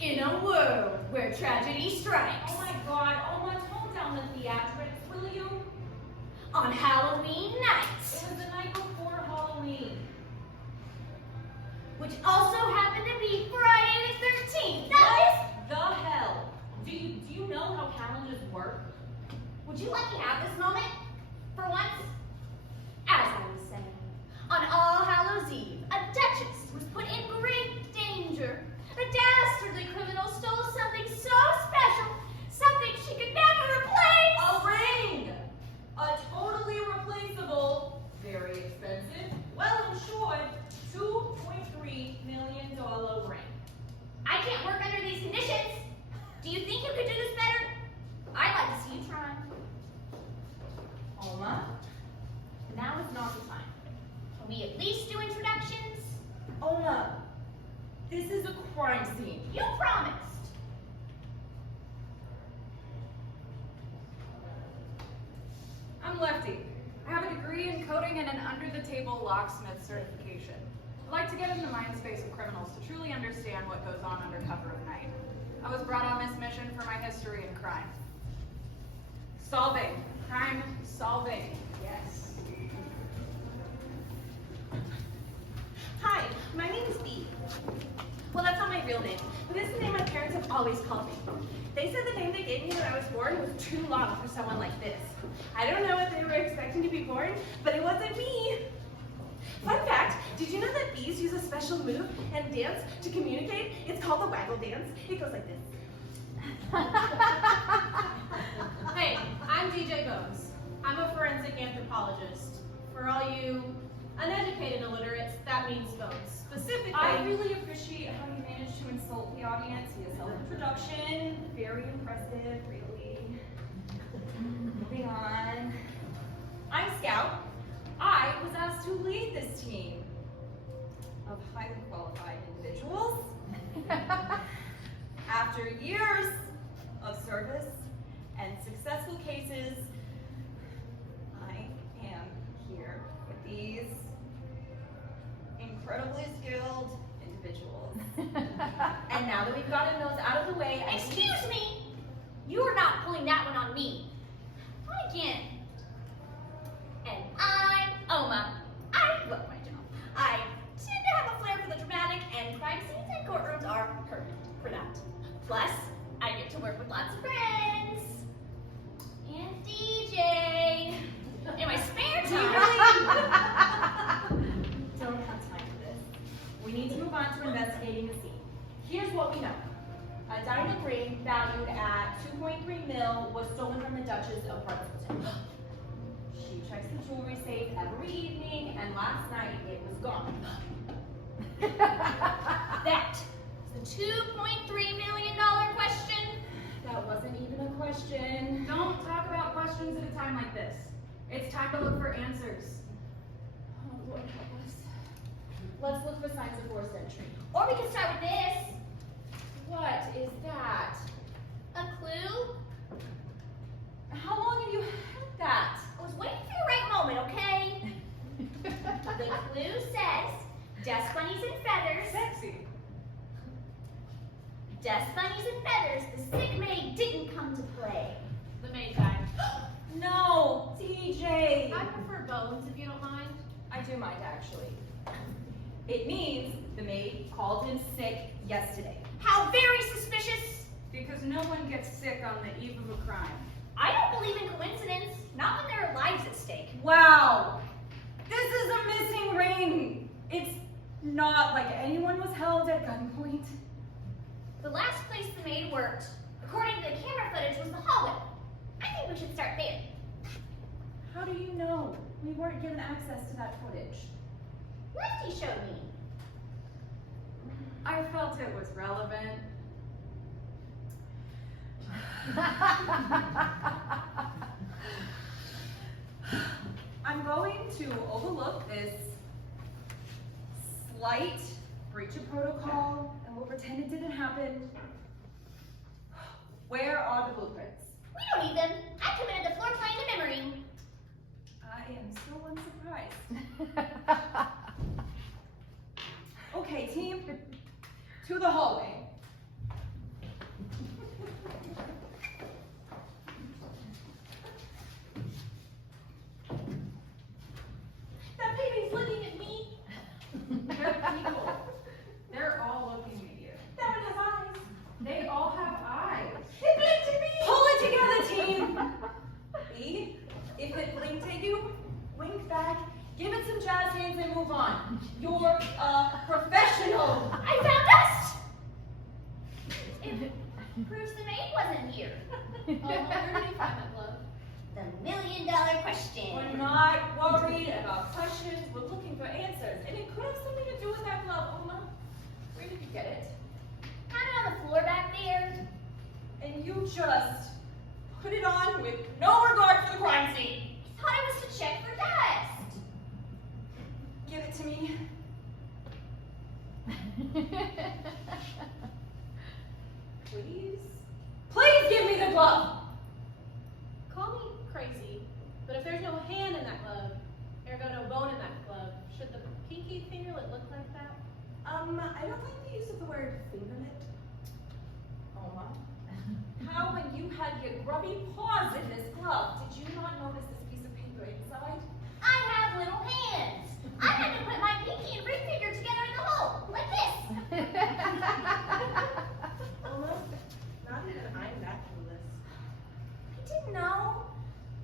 In a world where tragedy strikes. Oh my God, Oma, tone down the theatrics, will you? On Halloween night. It was the night before Halloween. Which also happened to be Friday the 13th. What the hell? Do you know how calendars work? Would you let me have this moment? For once? As I was saying, on All Hallows Eve, a duchess was put in great danger. A dastardly criminal stole something so special, something she could never replace. A ring! A totally replaceable, very expensive, well-insured $2.3 million ring. I can't work under these conditions. Do you think you could do this better? I'd like to see you try. Oma, now is not the time. Can we at least do introductions? Oma, this is a crime scene. You promised. I'm Lefty. I have a degree in coding and an under-the-table locksmith certification. I'd like to get in the mind space of criminals to truly understand what goes on under cover of night. I was brought on this mission for my history in crime. Solving. Crime solving. Yes. Hi, my name is Bee. Well, that's not my real name, but it's the name my parents have always called me. They said the name they gave me when I was born was too long for someone like this. I don't know what they were expecting to be born, but it wasn't me. Fun fact, did you know that bees use a special move and dance to communicate? It's called the waggle dance. It goes like this. Hey, I'm DJ Bones. I'm a forensic anthropologist. For all you uneducated illiterates, that means Bones. Specifically, I really appreciate how you managed to insult the audience via self-introduction. Very impressive, really. Moving on. I'm Scout. I was asked to lead this team of highly qualified individuals. After years of service and successful cases, I am here with these incredibly skilled individuals. And now that we've gotten those out of the way, Excuse me! You are not pulling that one on me. Try again. And I'm Oma. I love my job. I tend to have a flair for the dramatic, and crime scenes and courtrooms are perfect for that. Plus, I get to work with lots of friends. And DJ. In my spare time. don't have time for this. We need to move on to investigating the scene. Here's what we know. A diamond ring valued at $2.3 million was stolen from the Duchess of Brunswick. She checks the jewelry safe every evening, and last night it was gone. That is the $2.3 million question. That wasn't even a question. Don't talk about questions at a time like this. It's time to look for answers. Oh, Lord help us. Let's look for signs of forced entry. Or we can start with this. What is that? A clue? How long have you had that? I was waiting for the right moment, okay? The clue says, desk bunnies and feathers. Sexy. Desk bunnies and feathers, the sick maid didn't come to play. the maid died. No, TJ. I prefer Bones, if you don't mind. I do mind, actually. It means the maid called in sick yesterday. How very suspicious. Because no one gets sick on the eve of a crime. I don't believe in coincidence, not when there are lives at stake. Wow! This is a missing ring! It's not like anyone was held at gunpoint. The last place the maid worked, according to the camera footage, was the hallway. I think we should start there. How do you know? We weren't given access to that footage. Lefty showed me. I felt it was relevant. I'm going to overlook this slight breach of protocol and we'll pretend it didn't happen. Where are the blueprints? We don't need them. I committed the floor plan to memory. I am so unsurprised. Okay, team, to the hallway. Give it some jazz hands and move on. You're a professional. I found dust! It proves the maid wasn't here. Oh, where did you find that glove? The $1,000,000 question. We're not worried about questions. We're looking for answers. And it could have something to do with that glove, Oma. Where did you get it? Found it on the floor back there. And you just put it on with no regard for the crime scene. Thought it was to check for dust. Give it to me. Please? Please give me the glove! Call me crazy, but if there's no hand in that glove, ergo no bone in that glove, should the pinky fingerlet look like that? I don't like the use of the word fingerlet. Oma, how when you had your grubby paws in this glove, did you not notice this piece of paper inside? I have little hands. I had to put my pinky and ring finger together in the hole, like this. Oma, not even I'm that clueless. I didn't know.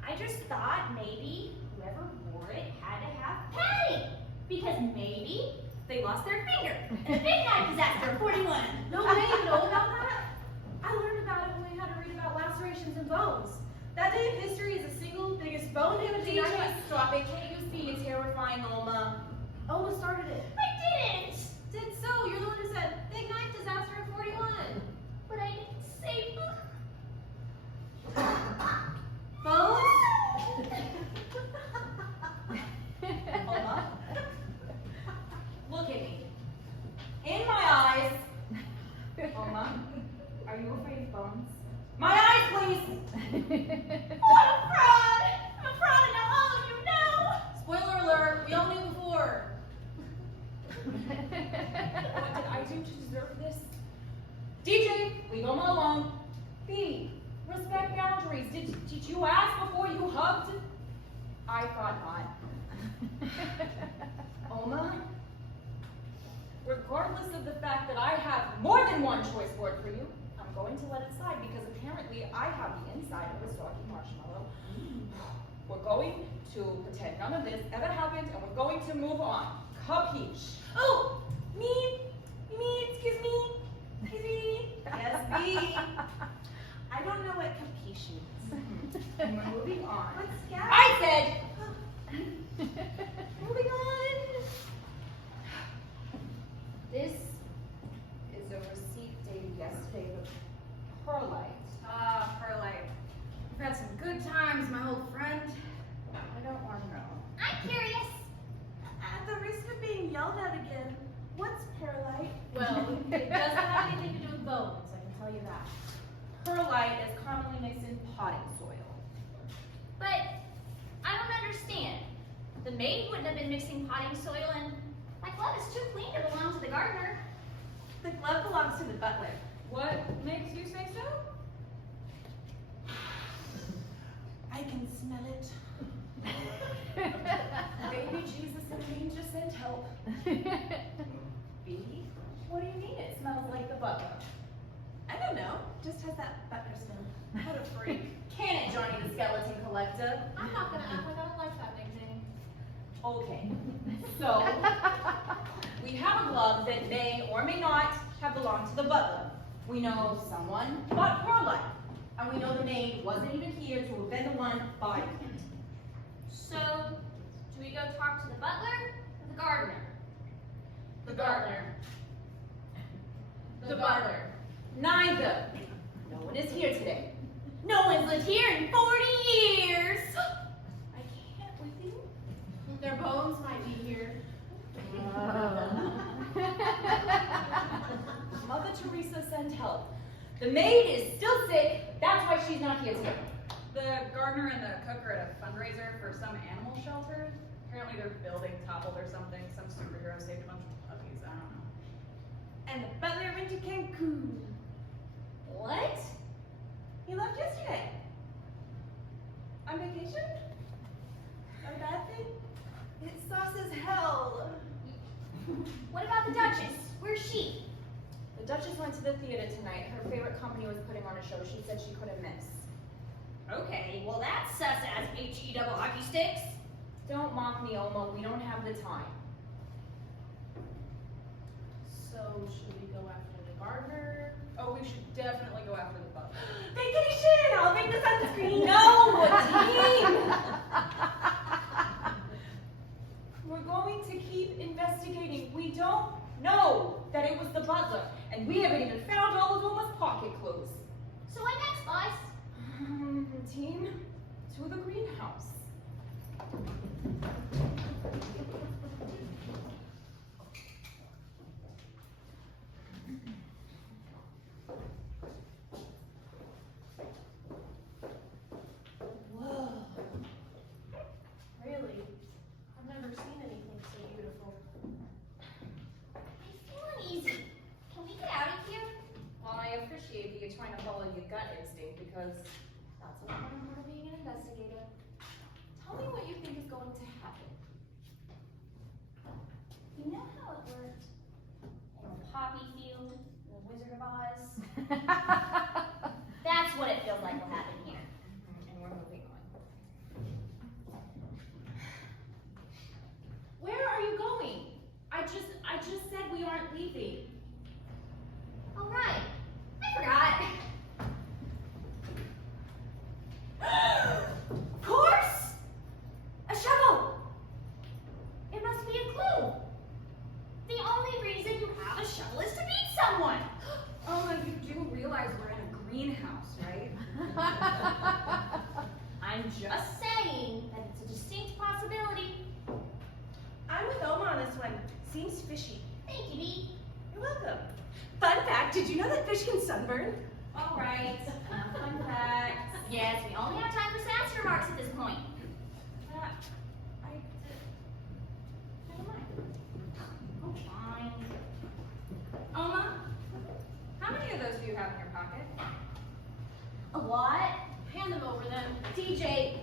I just thought maybe whoever wore it had to have padding. Because maybe they lost their finger. And a big knife disaster, 41. No way you know about that. I learned about it when we had to read about lacerations and bones. That day in history is the single biggest bone damage in DJ, our stop it. Can't you see it's terrifying, Oma? Oma started it. I didn't. Did so. You're the one who said big knife disaster in 41. But I didn't say Bones? Oma, look at me. In my eyes. Oma, are you afraid of bones? My eyes, please! What a fraud! I'm a fraud and now all of you know! Spoiler alert, we all knew before. What did I do to deserve this? DJ, leave Oma alone. B, respect boundaries. Did you ask before you hugged? I thought not. Oma, regardless of the fact that I have more than one choice word for you, I'm going to let it slide because apparently I have the inside of a soggy marshmallow. We're going to pretend none of this ever happened and we're going to move on. Capiche? Oh, me, excuse me. Yes, me. I don't know what capiche means. And we're moving on. What's scout? I said, moving on. This is a receipt dated yesterday with Perlite. Ah, Perlite. We've had some good times, my old friend. I don't want to know. I'm curious. At the risk of being yelled at again, what's perlite? Well, it doesn't have anything to do with bones, I can tell you that. Perlite is commonly mixed in potting soil. But I don't understand. The maid wouldn't have been mixing potting soil and my glove is too clean to belong to the gardener. The glove belongs to the butler. What makes you say so? I can smell it. Baby Jesus in the manger sent help. B, what do you mean it smells like the butler? I don't know. Just has that butler smell. What a freak. Can it, Johnny the Skeleton Collector? I'm not gonna act like I don't like that nickname. Okay, so we have a glove that may or may not have belonged to the butler. We know someone bought Perlite, and we know the maid wasn't even here to have been the one buying it. So, do we go talk to the butler or the gardener? The gardener. The butler. Neither. No one is here today. No one's lived here in 40 years. I can't with you. Their bones might be here. Mother Teresa sent help. The maid is still sick. That's why she's not here today. The gardener and the cook are at a fundraiser for some animal shelter. Apparently their building toppled or something. Some superhero saved a bunch of puppies. I don't know. And the butler went to Cancun. What? He left yesterday. On vacation? A bad thing? It's sauce as hell. What about the Duchess? Where's she? The Duchess went to the theater tonight. Her favorite company was putting on a show she said she couldn't miss. Okay, well that's sus as HE double hockey sticks. Don't mock me, Oma. We don't have the time. So, should we go after the gardener? Oh, we should definitely go after the butler. Vacation! I'll make the sunscreen! No, Dean! We're going to keep investigating. We don't know that it was the butler, and we haven't even found all of Oma's pocket clothes. So what next, boss? Team, to the greenhouse. Whoa. Really? I've never seen anything so beautiful. I feel uneasy. Can we get out of here? Well, I appreciate that you're trying to follow your gut instinct because that's an important part of being an investigator. Tell me what you think is going to happen. You know how it worked in the poppy field in the Wizard of Oz? That's what it feels like will happen here. And we're moving on. Where are you going? I just said we aren't leaving. All right. I forgot. Of course! A shovel! It must be a clue. The only reason you have a shovel is to beat someone. Oma, you do realize we're in a greenhouse, right? I'm just saying that it's a distinct possibility. I'm with Oma on this one. Seems fishy. Thank you, Dee. You're welcome. Fun fact, did you know that fish can sunburn? All right, fun fact. Yes, we only have time for sass remarks at this point. Never mind. Oh, fine. Oma, how many of those do you have in your pocket? A lot? Hand them over then. DJ,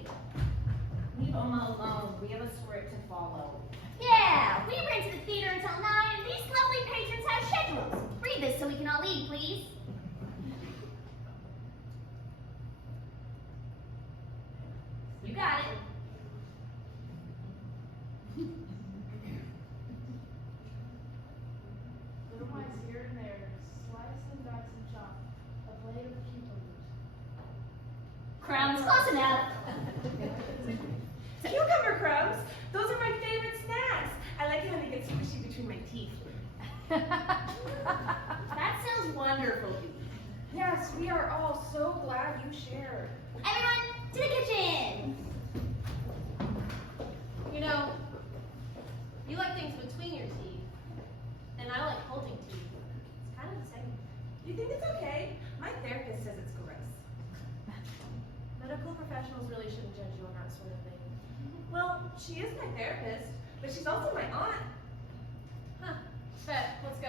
leave Oma alone. We have a script to follow. Yeah, we ran to the theater until 9, and these lovely patrons have schedules. Read this so we can all leave, please. You got it. Little mice here and there, slice and dice and chop. A blade of cucumbers. Crumbs, close enough. Cucumber crumbs. Those are my favorite snacks. I like it when they get squishy between my teeth. That sounds wonderful, Dee. Yes, we are all so glad you shared. Everyone, to the kitchen! You know, you like things between your teeth, and I like holding teeth. It's kind of the same. You think it's okay? My therapist says it's gross. Medical professionals really shouldn't judge you on that sort of thing. Well, she is my therapist, but she's also my aunt. Huh. Bet. Let's go.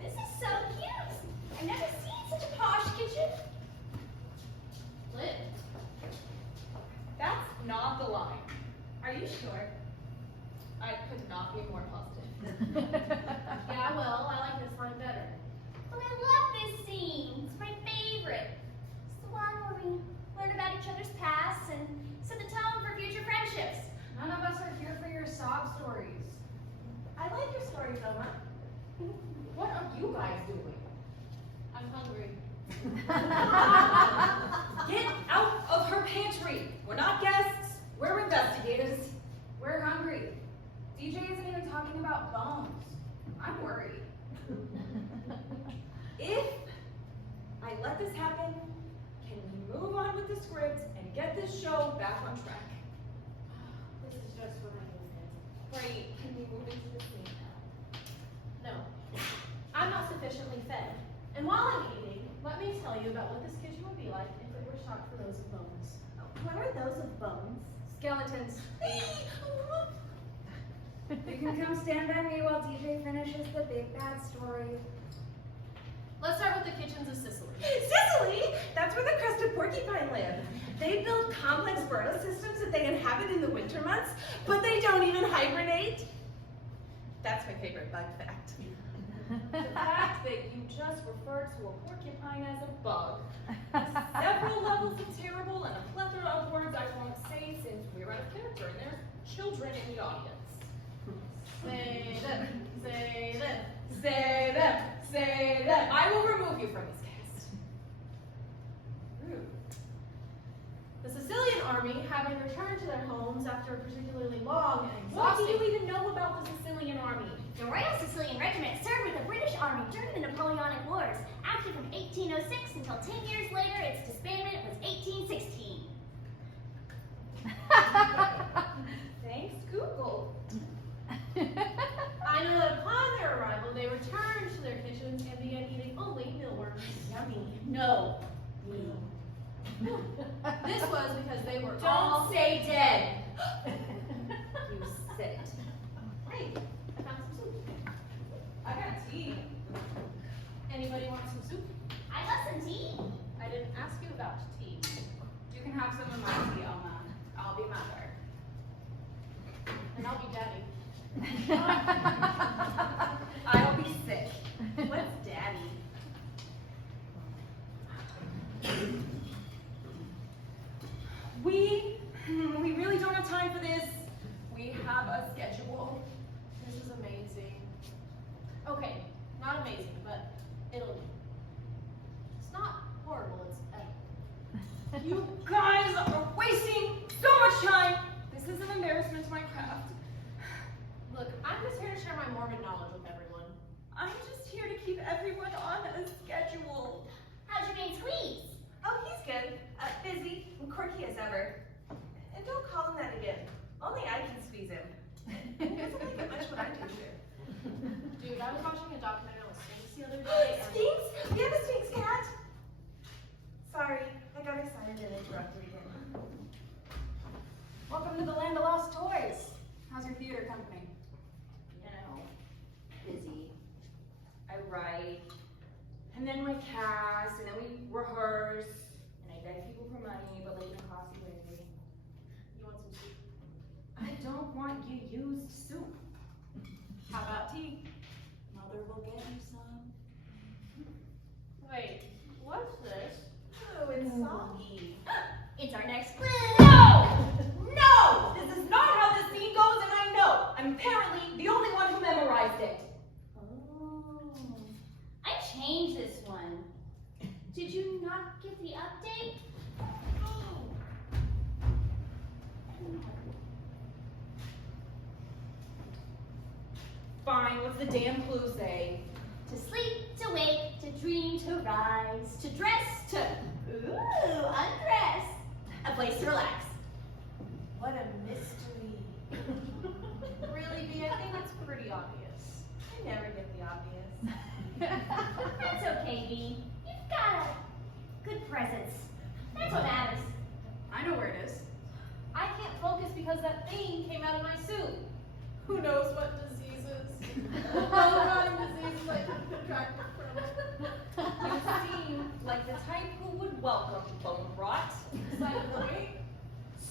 This is so cute. I've never seen such a posh kitchen. Lit. That's not the line. Are you sure? I could not be more positive. Yeah, well, I like this line better. But I love this scene. It's my favorite. It's the one where we learn about each other's pasts and set the tone for future friendships. None of us are here for your sob stories. I like your stories, Oma. What are you guys doing? I'm hungry. Get out of her pantry. We're not guests. We're investigators. We're hungry. DJ isn't even talking about bones. I'm worried. If I let this happen, can we move on with the script and get this show back on track? This is just what I needed. Great. Can we move into the scene now? No. I'm not sufficiently fed. And while I'm eating, let me tell you about what this kitchen would be like if it were stocked for those of bones. What are those of bones? Skeletons. You can come stand by me while DJ finishes the big bad story. Let's start with the kitchens of Sicily. Sicily! That's where the crested porcupine live. They build complex burrow systems that they inhabit in the winter months, but they don't even hibernate. That's my favorite bug fact. The fact that you just referred to a porcupine as a bug. Several levels of terrible and a plethora of words I won't say since we're out of character and there's children in the audience. Say them. Say them. Say them, say them. I will remove you from this cast. Rude. The Sicilian army, having returned to their homes after a particularly long and What do exhausting... you even know about the Sicilian army? The Royal Sicilian Regiment served with the British Army during the Napoleonic Wars, active from 1806 until 10 years later its disbandment was 1816. Thanks, Google. I know that upon their arrival, they returned to their kitchens and began eating only mealworms. Yummy. No. This was because they were Don't all... say dead. You said it. Hey, I found some soup. I got tea. Anybody want some soup? I love some tea. I didn't ask you about tea. You can have some of my tea, Elma. I'll be mother. And I'll be daddy. I'll be sick. What's daddy? We really don't have time for this. We have a schedule. This is amazing. Okay, not amazing, but it'll do. It's not horrible, it's edible. You guys are wasting so much time. This is an embarrassment to my craft. Look, I'm just here to share my morbid knowledge with everyone. I'm just here to keep everyone on a schedule. How'd you mean squeeze? Oh, he's good. Busy and quirky as ever. And don't call him that again. Only I can squeeze him. He doesn't like it much when I do shit. Dude, I was watching a documentary on Sphinx the other day. and- Sphinx? We have a Sphinx cat? Sorry, I got excited and interrupted again. Welcome to the land of lost toys. How's your theater company? You know, busy. I write, and then we cast, and then we rehearse, and I beg people for money, but like in a classy way. You want some soup? I don't want you used soup. How about tea? Mother will get you some. Wait, what's this? Oh, it's soggy. It's our next clue. No! No! This is not how this scene goes, and I know. I'm apparently the only one who memorized it. Oh. I changed this one. Did you not get the update? Fine, what's the damn clue say? To sleep, to wake, to dream, to rise, to dress, to undress. A place to relax. What a mystery. Really, B? I think it's pretty obvious. I never get the obvious. That's okay, B. You've got a good presence. That's what matters. I know where it is. I can't focus because that thing came out of my soup. Who knows what diseases? Well-known diseases I could contract from. You seem like the type who would welcome bone rot. Side point.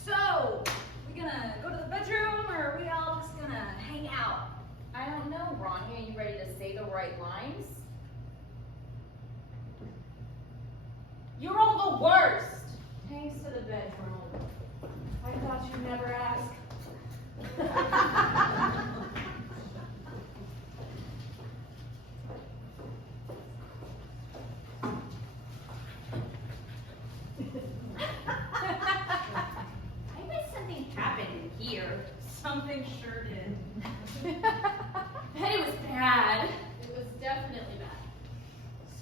So, we gonna go to the bedroom, or are we all just gonna hang out? I don't know, Ronnie. Are you ready to say the right lines? You're all the worst. Thanks to the bedroom. I thought you'd never ask. I bet something happened in here. Something sure did. And it was bad. It was definitely bad.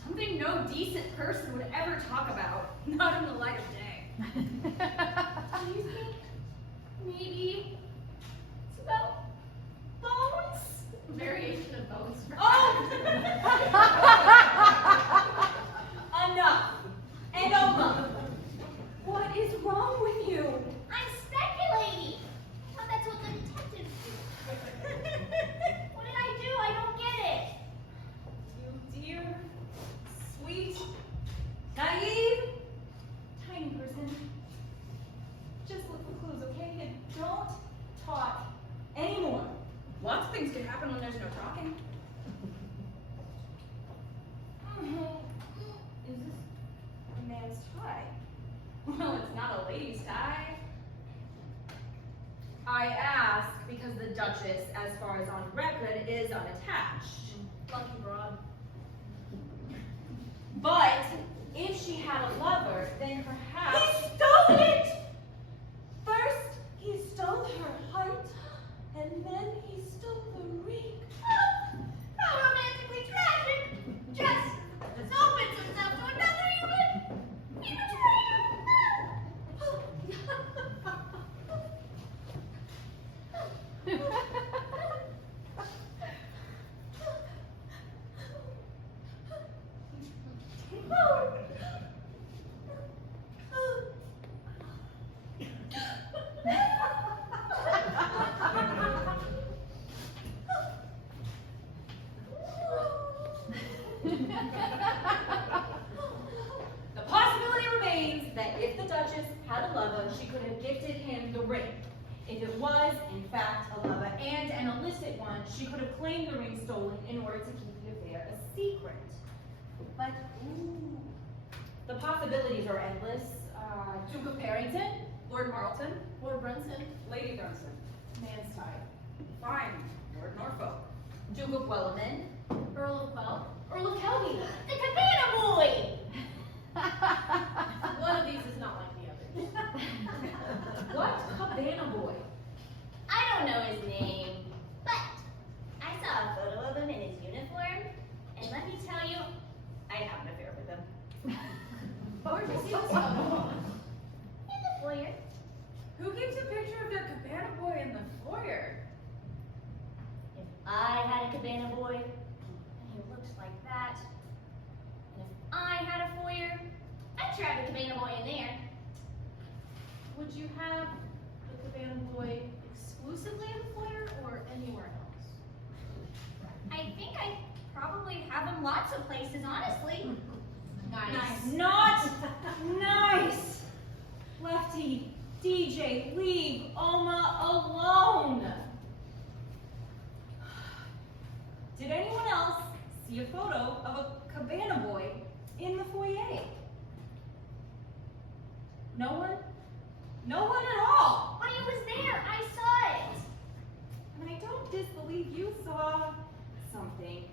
Something no decent person would ever talk about. Not in the light of day. Do you think maybe it's about bones? Variation of bones. Oh! Enough. And Oma, what is wrong with you? I'm speculating. Well, that's what the detectives do. What did I do? I don't get it. You dear, sweet, naive, tiny person. Just look for clues, okay? And don't talk anymore. Lots of things can happen when there's no talking. man's tie? Well, it's not a lady's tie. I ask because the Duchess, as far as on record, is unattached. Lucky broad. But if she had a lover, then perhaps... He stole it! First, he stole her heart, and then he stole the ring. How romantically tragic! Just opens himself to another human! He The possibility remains that if the Duchess had a lover, she could have gifted him the ring. If it was, in fact, a lover and an illicit one, she could have claimed the ring stolen in order to keep the affair a secret. But, ooh, the possibilities are endless. Duke of Parrington, Lord Marlton, Lord Brunson. Lady Brunson. man's tie. Fine. Lord Norfolk. Duke of Wellerman, Earl of Quell. Earl of Kelvey. The Cabana Boy! One of these is not like the other. What Cabana Boy? I don't know his name, but I saw a photo of him in his uniform, and let me tell you, I'd have an affair with him. Where'd you see this photo? In the foyer. Who keeps a picture of their cabana boy in the foyer? If I had a Cabana Boy, and he looked like that, and if I had a foyer, I'd trap a Cabana Boy in there. Would you have the Cabana Boy exclusively in the foyer or anywhere else? I think I'd probably have him lots of places, honestly. Nice. Not nice. Lefty, DJ, leave Oma alone. Did anyone else see a photo of a Cabana Boy in the foyer? No one? No one at all. But he was there. I saw it. And I don't disbelieve you saw something.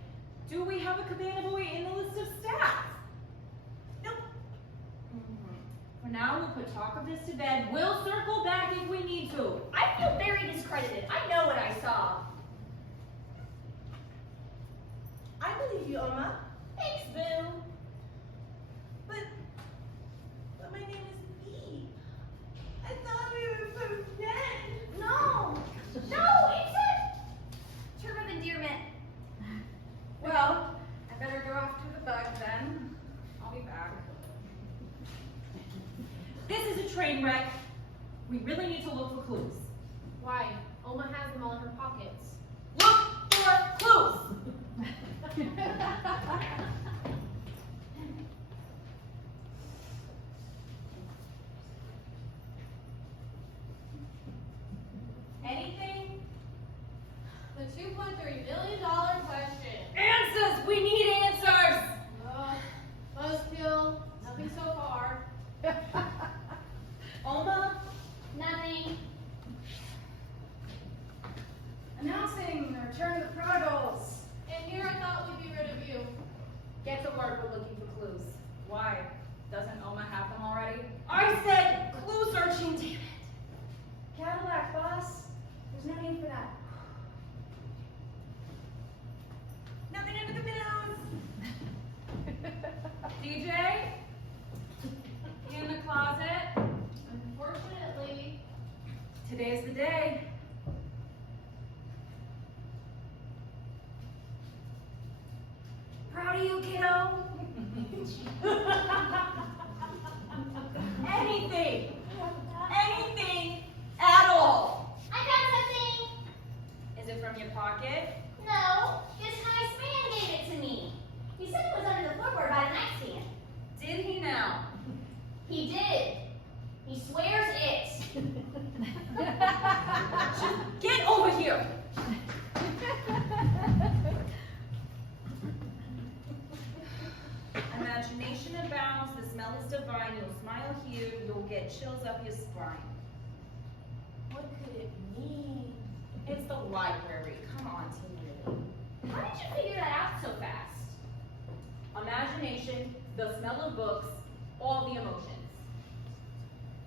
Do we have a Cabana Boy in the list of staff? Nope. For now, we'll put talk of this to bed. We'll circle back if we need to. I feel very discredited. I know what I saw. I believe you, Oma. Thanks, Boo. But my name is B. I thought we were from friends. No. No, it's a term of endearment. Well, I better go after the bug then. I'll be back. This is a train wreck. We really need to look for clues. Why? Oma has them all in her pockets. Look for clues! Anything? The $2.3 million question. Answers! We need answers! Buzzkill. Nothing so far. Oma? Nothing. Announcing the return of the prodigals. And here I thought we'd be rid of you. Get to work, we're looking for clues. Why? Doesn't Oma have them already? I said clue searching, damn it. Cadillac, boss. There's no need for that. Nothing under the pillows. DJ? In the closet? Unfortunately, Today's the day. Proud of you, kiddo. Anything! Anything at all! I found something. Is it from your pocket? No, this nice man gave it to me. He said it was under the floorboard by the nightstand. Did he now? He did. He swears it. Get over here! Imagination abounds, the smell is divine. You'll smile here, you'll get chills up your spine. What could it mean? It's the library. Come on, Team Lily. How did you figure that out so fast? Imagination, the smell of books, all the emotions.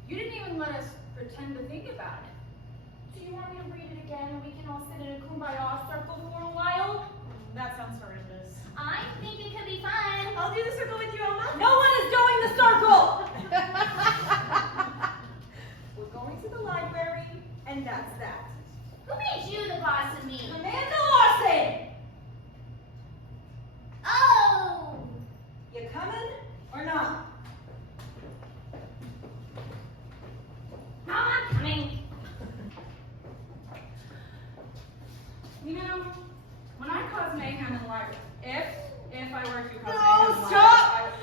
You didn't even let us pretend to think about it. Do you want me to read it again and we can all sit in a kumbaya circle for a while? That sounds horrendous. I think it could be fun. I'll do the circle with you, Oma. No one is doing the circle! We're going to the library, and that's that. Who made you the boss of me? Amanda Lawson! Oh! You coming or not? Mom, I'm coming. You know, when I cause mayhem in the library, if I were to cause mayhem in the No, library, stop!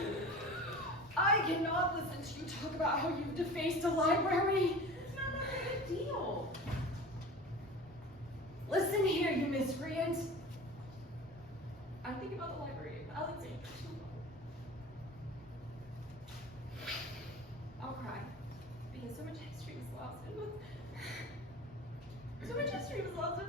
I cannot listen to you talk about how you defaced a library. It's not that big a deal. Listen here, you miscreant. I think about the library of Alexandria. I'll cry. Because so much history was lost. So much history was lost.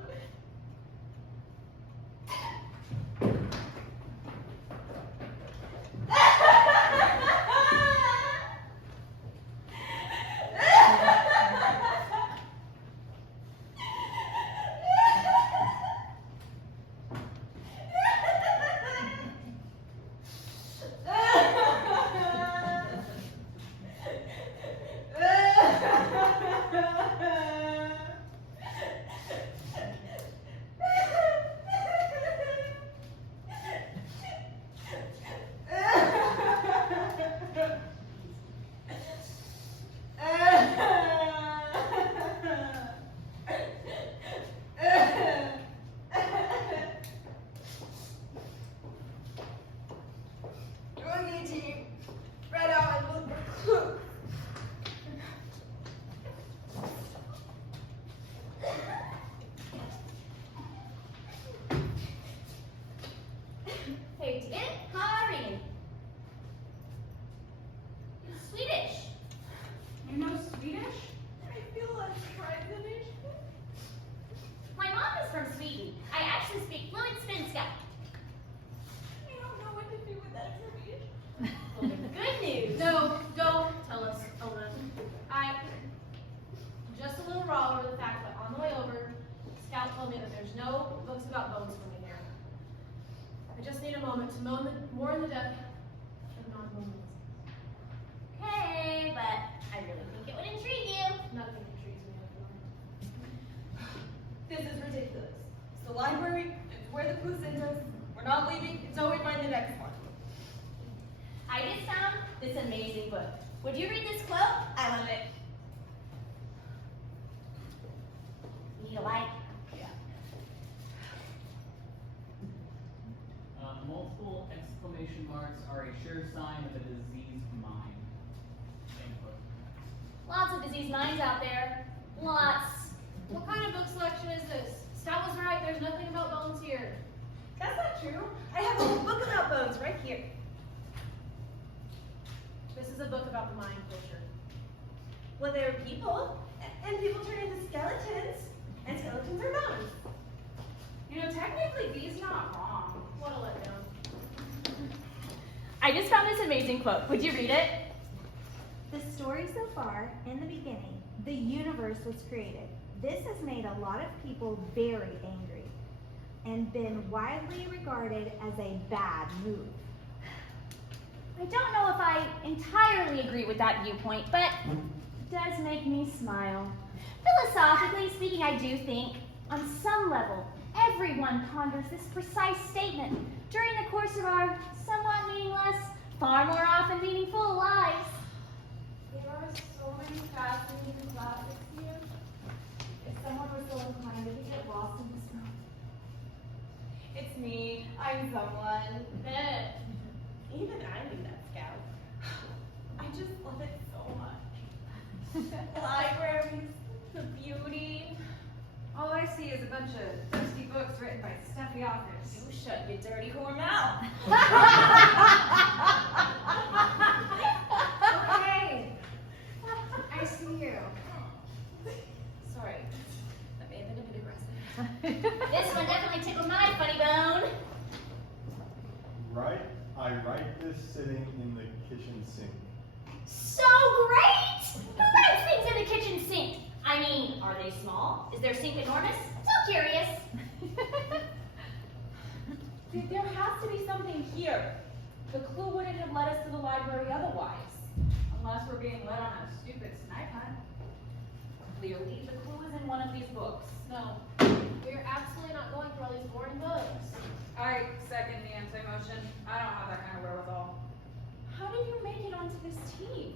Hey, Ted, how are you? Swedish. you know Swedish? I feel less French. My mom is from Sweden. I actually speak fluent Svenska. I don't know what to do with that information. Well, the good news. No, don't tell us, Oma. I'm just a little raw over the fact that on the way over, Scout told me that there's no books about bones for me here. I just need a moment to mourn the death of non-bones. Okay, but I really think it would intrigue you. Nothing intrigues me anymore. This is ridiculous. It's the library. It's where the clue sends us. We're not leaving until we find the next one. I just found this amazing book. Would you read this quote? I love it. Need a light? Yeah. Multiple exclamation marks are a sure sign of a diseased mind. End quote. Lots of diseased minds out there. Lots. What kind of book selection is this? Scout was right, there's nothing about bones here. That's not true. I have a whole book about bones right here. This is a book about the mind culture. Well, there are people, and people turn into skeletons, and skeletons are bones. You know, technically V's not wrong. What a letdown. I just found this amazing quote. Would you read it? The story so far, in the beginning, the universe was created. This has made a lot of people very angry and been widely regarded as a bad move. I don't know if I entirely agree with that viewpoint, but it does make me smile. Philosophically speaking, I do think, on some level, everyone ponders this precise statement during the course of our somewhat meaningless, far more often meaningful lives. There are so many fascinating classics here. If someone were so inclined to get lost in the snow. It's me. I'm someone. Bet. Even I knew that, Scout. I just love it so much. Libraries, the beauty. All I see is a bunch of dusty books written by stuffy authors. You shut your dirty whore mouth. something in the kitchen sink. So great! Who writes things in the kitchen sink? I mean, are they small? Is their sink enormous? So curious. There has to be something here. The clue wouldn't have led us to the library otherwise. Unless we're being led on a stupid snipe hunt. Clearly, the clue is in one of these books. No, we're absolutely not going through all these boring books. I second the anti-motion. I don't have that kind of wherewithal. How did you make it onto this team?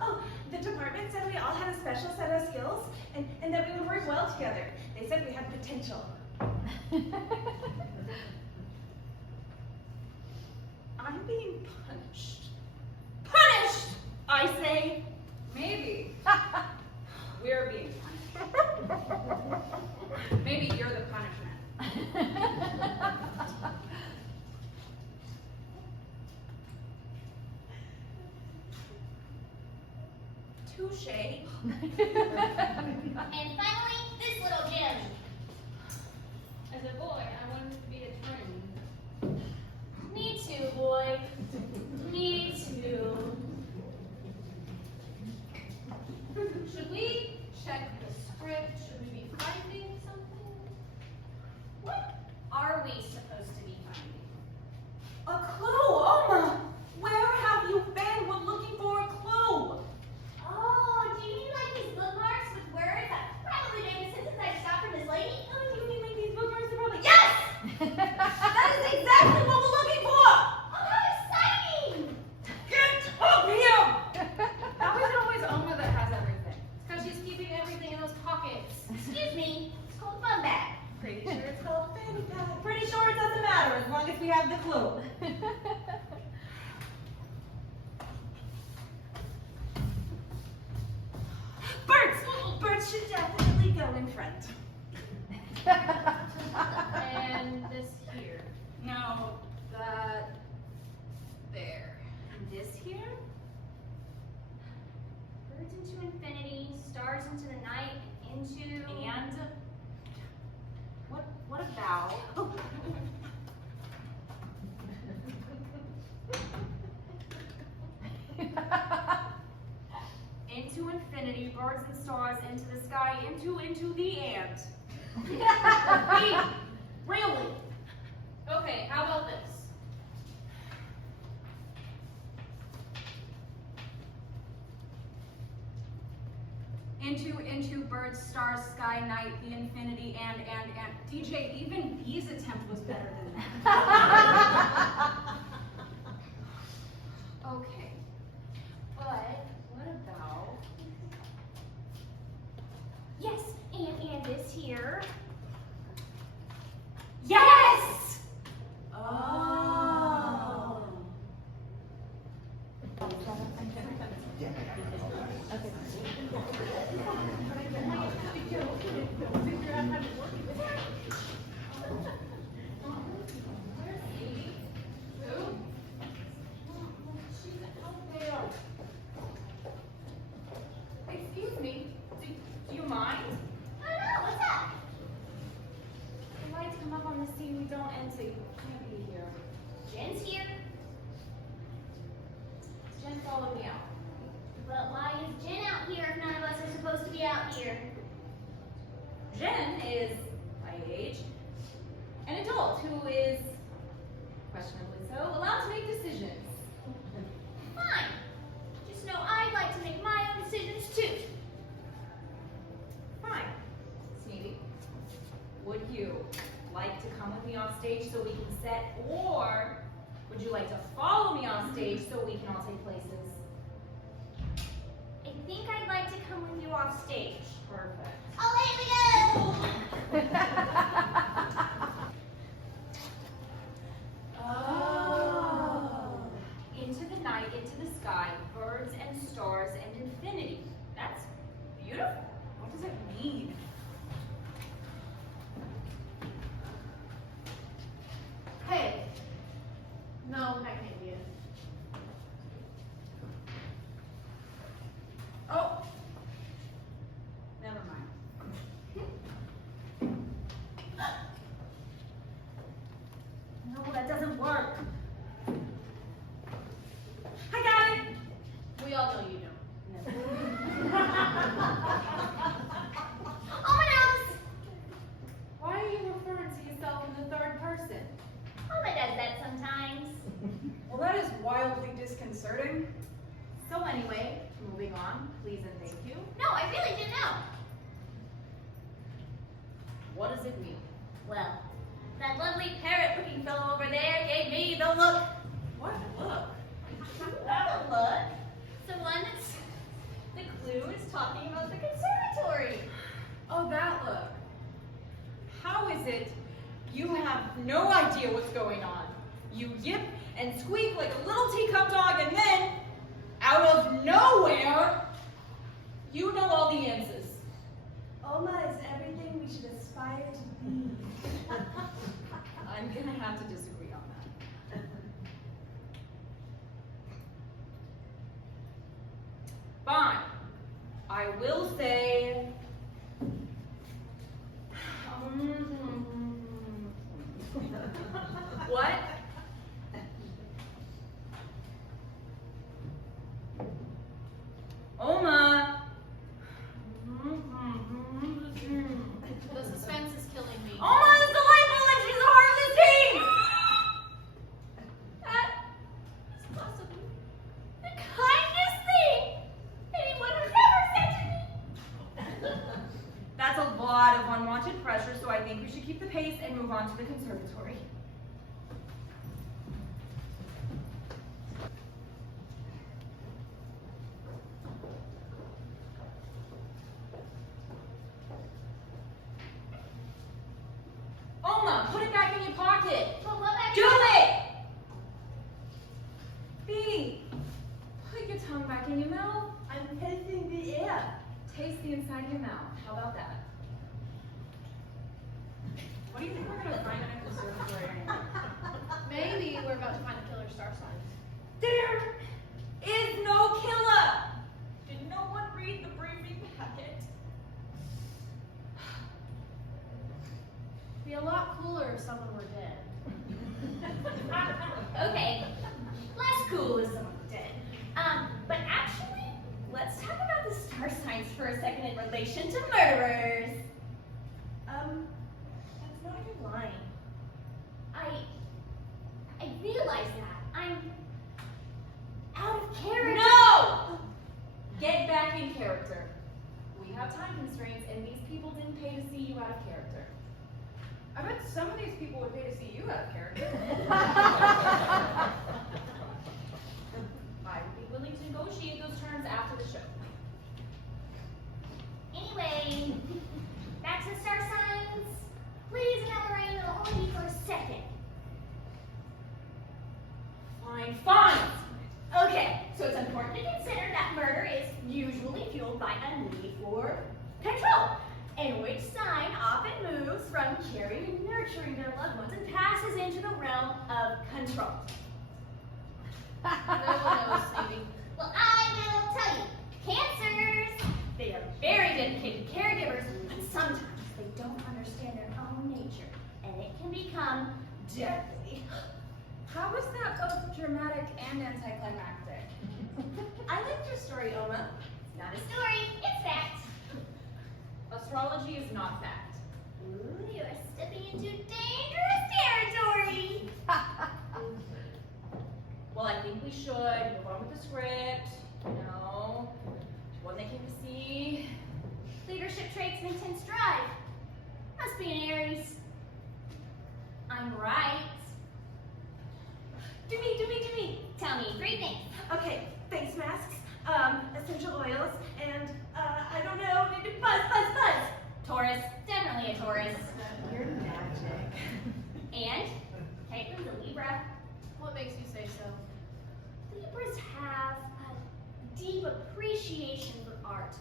Oh, the department said we all had a special set of skills and that we would work well together. They said we had potential. I'm being punished. Punished, I say. Maybe. We're being punished. Maybe you're the punishment. Touche. And finally, this little gem. As a boy, I wanted to be a train. Me too, boy. Me too. Should we check the script? Should we be finding something? What are we supposed to be finding? A clue, Oma. Where have you been? We're looking for a clue. Oh, do you mean like these bookmarks with words that probably made a sentence I stopped from this lady? Oh, you mean like these bookmarks are probably... Yes! That is exactly what we're looking for! Oh, how exciting! Get up here! How is it always Oma that has everything? It's because she's keeping everything in those pockets. Excuse me, it's called a fun bag. Pretty sure it's called a fanny pack. Pretty sure it doesn't matter as long as we have the clue. Birds! Birds should definitely go in front. And this here. No, that there. And this here? Birds into infinity, stars into the night, into... And what about into infinity, birds and stars, into the sky, into the ant. Really? Okay, how about this? Into birds, stars, sky, night, the infinity, and. DJ, even B's attempt was better than that. Okay. But what about. Yes, and this here. Yes! Oh. Excuse me, do you mind? I don't know, what's up? The lights come up on the scene we don't enter. You can't be here. Jen's here. Jen, follow me out. But why is Jen out here if none of us are supposed to be out here? Jen is my age, an adult who is, questionably so, allowed to make decisions. Fine. Just know I'd like to make my own decisions too. Fine. Sneedy, would you like to come with me on stage so we can set, or would you like to follow me on stage so we can all take places? I think I'd like to come with you off stage. Perfect. Away we go! Oh. Into the night, into the sky, birds and stars and infinity. That's beautiful. What does it mean? Hey. No, that can't be it. Oh. Never mind. No, that doesn't work. you don't. Oma Why are you referring to yourself in the third person? does that sometimes. Well, that is wildly disconcerting. So anyway, moving on, please and thank you. No, I really didn't know. What does it mean? Well, that lovely parrot-looking fellow over there gave me the look. What look? The look. The one that's the clue is talking about the conservatory. Oh, that look. How is it you have no idea what's going on? You yip and squeak like a little teacup dog, and then, out of nowhere, you know all the answers. Oma is everything we should aspire to be. I'm gonna have to disagree on that. Fine. I will say. What? Oma. The suspense is killing me. Oma is delightful and she's a heartless teen! That is possibly the kindest thing anyone has ever said to me. That's a lot of unwanted pressure, so I think we should keep the pace and move on to the conservatory. Oma, put it back in your pocket. Well, what about Do it! B, put your tongue back in your mouth. I'm tasting the air. Taste the inside of your mouth. How about that? What do you think we're gonna find in a conservatory anyway? Maybe we're about to find the killer star sign. There is no killer! Did no one read the briefing packet? It'd be a lot cooler if someone were dead. Okay, less cool as someone dead. But actually, let's talk about the star signs for a second in relation to murderers. That's not your line. I realize that. I'm out of character. No! Get back in character. We have time constraints, and these people didn't pay to see you out of character. I bet some of these people would pay to see you out of character. I would be willing to negotiate those terms after the show. Anyway, back to the star signs. Please, Mallory, it'll only be for a second. Fine, fine! Okay, so it's important to consider that murder is usually fueled by a need for control, in which sign often moves from caring and nurturing their loved ones and passes into the realm of control. No one knows, maybe. Well, I will tell you, Cancers, they are very dedicated caregivers, but sometimes they don't understand their own nature, and it can become deadly. How is that both dramatic and anticlimactic? I liked your story, Oma. It's not a story, it's fact. Astrology is not fact. Ooh, you are stepping into dangerous territory. Well, I think we should move on with the script. You know, one they came to see. Leadership traits and intense drive. Must be an Aries. I'm right. Do me. Tell me 3 things. Okay, face masks, essential oils, and, I don't know, buzz. Taurus, definitely a Taurus. You're magic. And Caitlin's a Libra. What makes you say so? Libras have a deep appreciation for art.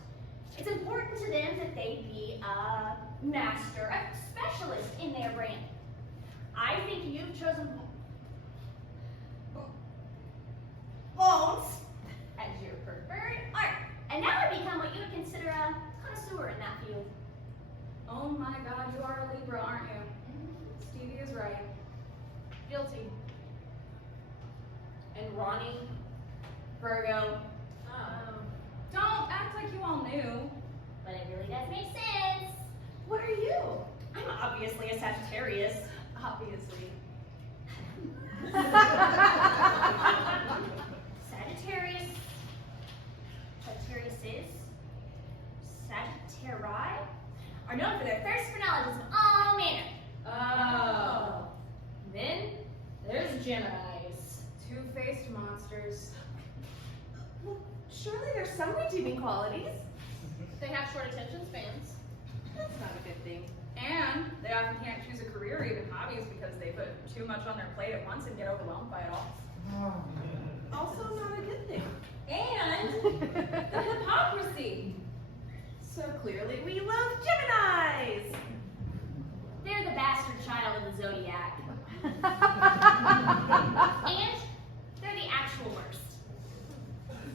It's important to them that they be a master, a specialist in their brand. I think you've chosen bones as your preferred art, and that would become what you would consider a connoisseur in that field. Oh my God, you are a Libra, aren't you? Stevie is right. Guilty. And Ronnie? Virgo. Oh. makes sense. What are you? I'm obviously a Sagittarius. Obviously. Sagittarius. Sagittariuses. Sagittarii are known for their thirst for knowledge of all manner. Oh. Then there's Geminis. Two-faced monsters. Well, surely there's some redeeming qualities. They have short attention spans. That's not a good thing. And they often can't choose a career or even hobbies because they put too much on their plate at once and get overwhelmed by it all. Also not a good thing. And the hypocrisy. So clearly we love Geminis! They're the bastard child of the zodiac. And they're the actual worst.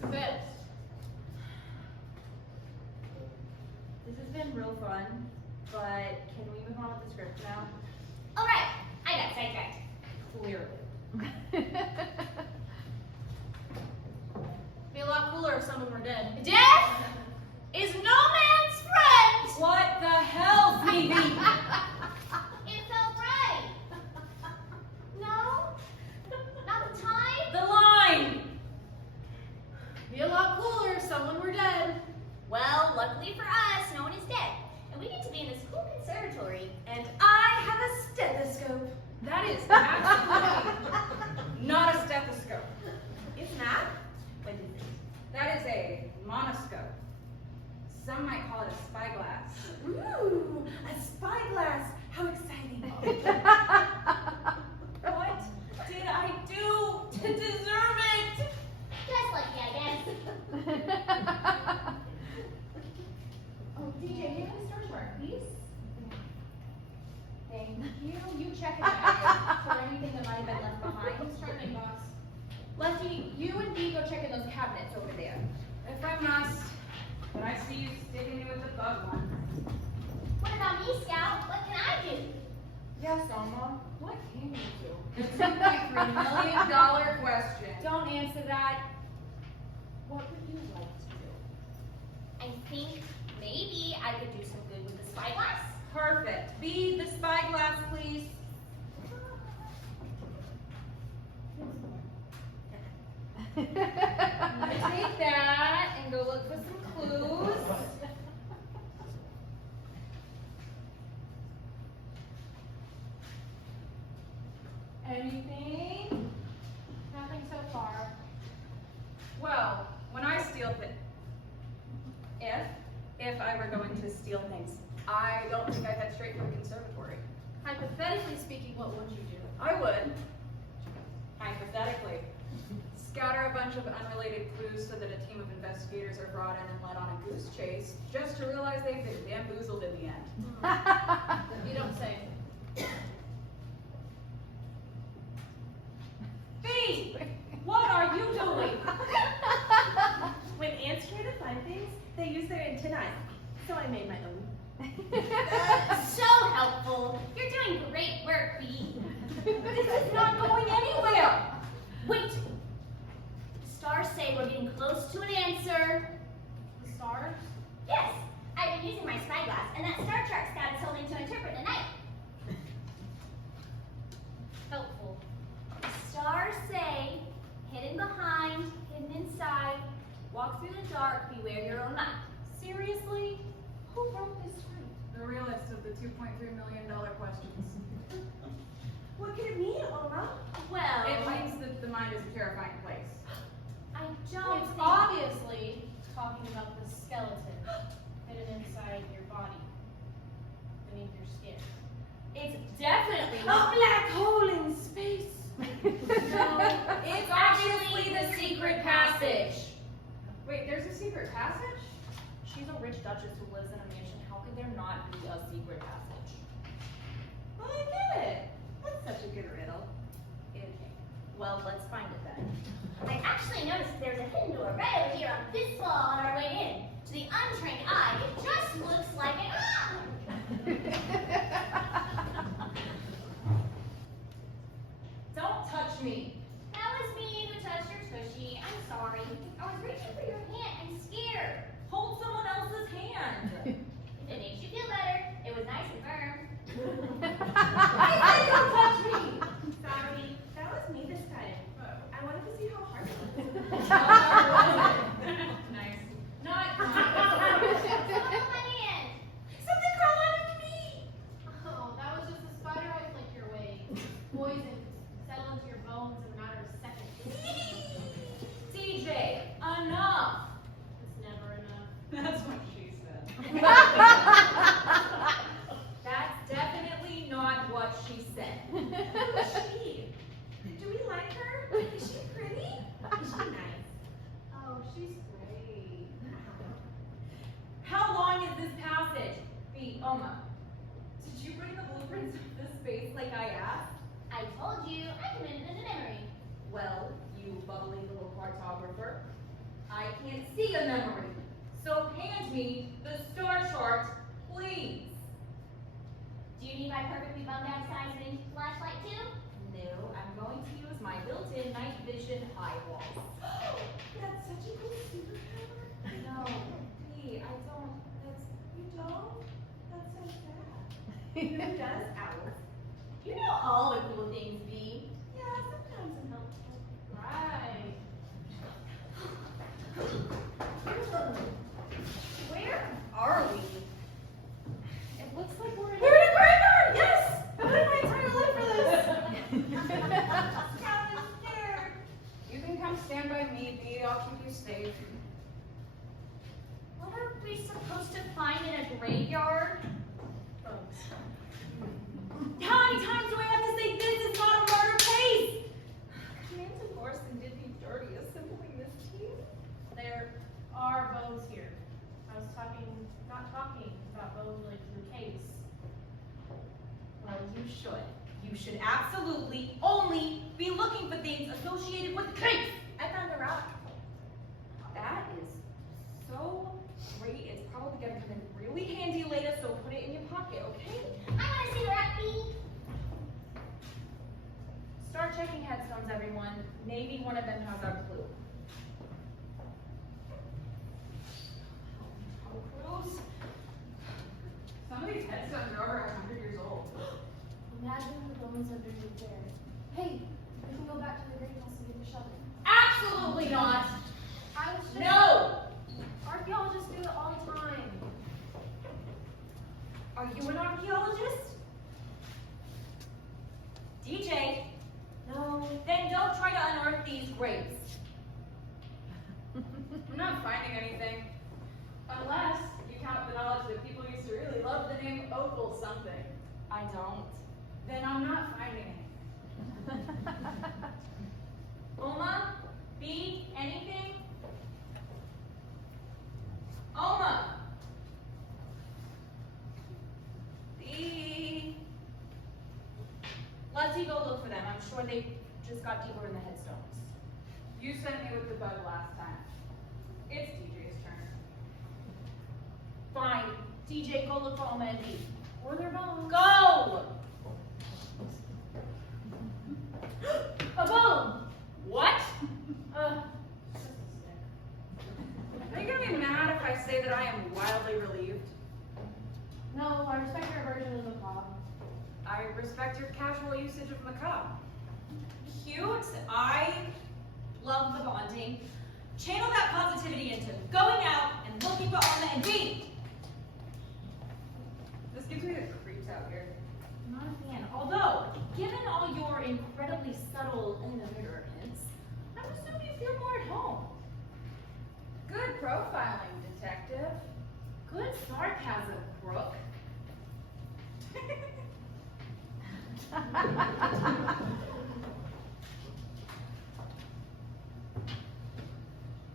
Good. This has been real fun, but can we move on with the script now? Alright, I got sidetracked. Clearly. Be a lot cooler if someone were dead. Death is no man's friend! What the hell, Phoebe? It felt right. No? Not the time? The line! Be a lot cooler if someone were dead. Well, luckily for us, no one is dead. And we get to be in this cool conservatory. And I have a stethoscope. That is absolutely not a stethoscope. It's not? What is it? That is a monoscope. Some might call it a spyglass. Ooh, a spyglass. How exciting. What did I do to deserve it? Just lucky, I guess. Oh, DJ, give me the storage mark, please. Thank you. You check it out for anything that might have been left behind. Certainly, boss. Lefty, you and Dee go check in those cabinets over there. If I must, but I see you sticking me with the bug one. What about me, Scout? What can I do? Yes, Alma. What can you do? The $2.3 million question. Don't answer that. What would you like to do? I think maybe I could do some good with the spyglass. Perfect. Be the spyglass, please. I'm gonna take that and go look for some clues. Anything? Nothing so far. Well, when I steal if I were going to steal things, I don't think I'd head straight for the conservatory. Hypothetically speaking, what would you do? I would, hypothetically, scatter a bunch of unrelated clues so that a team of investigators are brought in and led on a goose chase, just to realize they've been bamboozled in the end. You don't say. Bee! What are you doing? When ants try to find things, they use their antennae. So I made my own. So helpful. You're doing great work, Bee. This is not going anywhere. Wait. Stars say we're getting close to an answer. The stars? Yes, I've been using my spyglass, and that star chart Scout is holding to interpret the night. Helpful. Stars say, hidden behind, hidden inside, walk through the dark, beware your own mind. Seriously? Who wrote this script? The realist of the $2.3 million questions. What could it mean, Oma? Well, It means that the mind is a terrifying place. I don't It's think... obviously talking about the skeleton hidden inside your body, beneath your skin. It's definitely A not... black hole in space. It's obviously the secret passage. Wait, there's a secret passage? She's a rich duchess who lives in a mansion. How could there not be a secret passage? Well, I get it. That's such a good riddle. Okay. Well, let's find it then. I actually noticed there's a hidden door right over here on this wall on our way in. To the untrained eye, it just looks like an... Don't touch me. That was me who touched your tushy. I'm sorry. I was reaching for your hand. I'm scared. Hold someone else's hand. It Oma, did you bring the blueprints of this space like I asked? I told you, I committed an memory. Well, you bubbly little cartographer, I can't see a memory. So hand me the star chart, please. Do you need my perfectly bummed out size flashlight too? No, I'm going to use my built-in night vision eyeballs. That's such a cool superpower. No, B, I don't. You don't? That's so sad. Who does, Alice? You know all the cool things, B. Yeah, sometimes it helps. Right. Where are we? It looks like we're in We're in a graveyard! Yes! I've been my entire life for this. Scout is scared. You can come stand by me, B. I'll keep you safe. What are we supposed to find in a graveyard? How many times do I have to say this is not a murder case? Samantha Morrison did me dirty assembling this team. There are bones here. I was not talking about bones related to the case. Well, you should. You should absolutely only be looking for things associated with the case. I found a rock. That is so great. It's probably gonna come in really handy later, so put it in your pocket, okay? I want to see the rat, B. Start checking headstones, everyone. Maybe one of them has our clue. Oh, clues. Some of these headstones are over 100 years old. Imagine the bones underneath there. Hey, we can go back to the grave house to get the shovel. Absolutely not. I was just. No. Archaeologists do it all the time. Are you an archaeologist? DJ, No. then don't try to unearth these graves. I'm not finding anything. Unless you count the knowledge that people used to really love the name Opal something. I don't. Then I'm not finding anything. Oma? B? Anything? Oma! B? Let's go look for them. I'm sure they just got deeper in the headstones. You sent me with the bug last time. It's DJ's turn. Fine. DJ, go look for Oma and B. Or their bones. Go! A bone! What? Just a stick. Are you gonna be mad if I say that I am wildly relieved? No, I respect your version of the macabre. I respect your casual usage of macabre. Cute. I love the bonding. Channel that positivity into going out and looking for Oma and B. This gives me the creeps out here. Not a fan. Although, given all your incredibly subtle innovator hints, I would assume you feel more at home. Good profiling, detective. Good sarcasm, Brooke.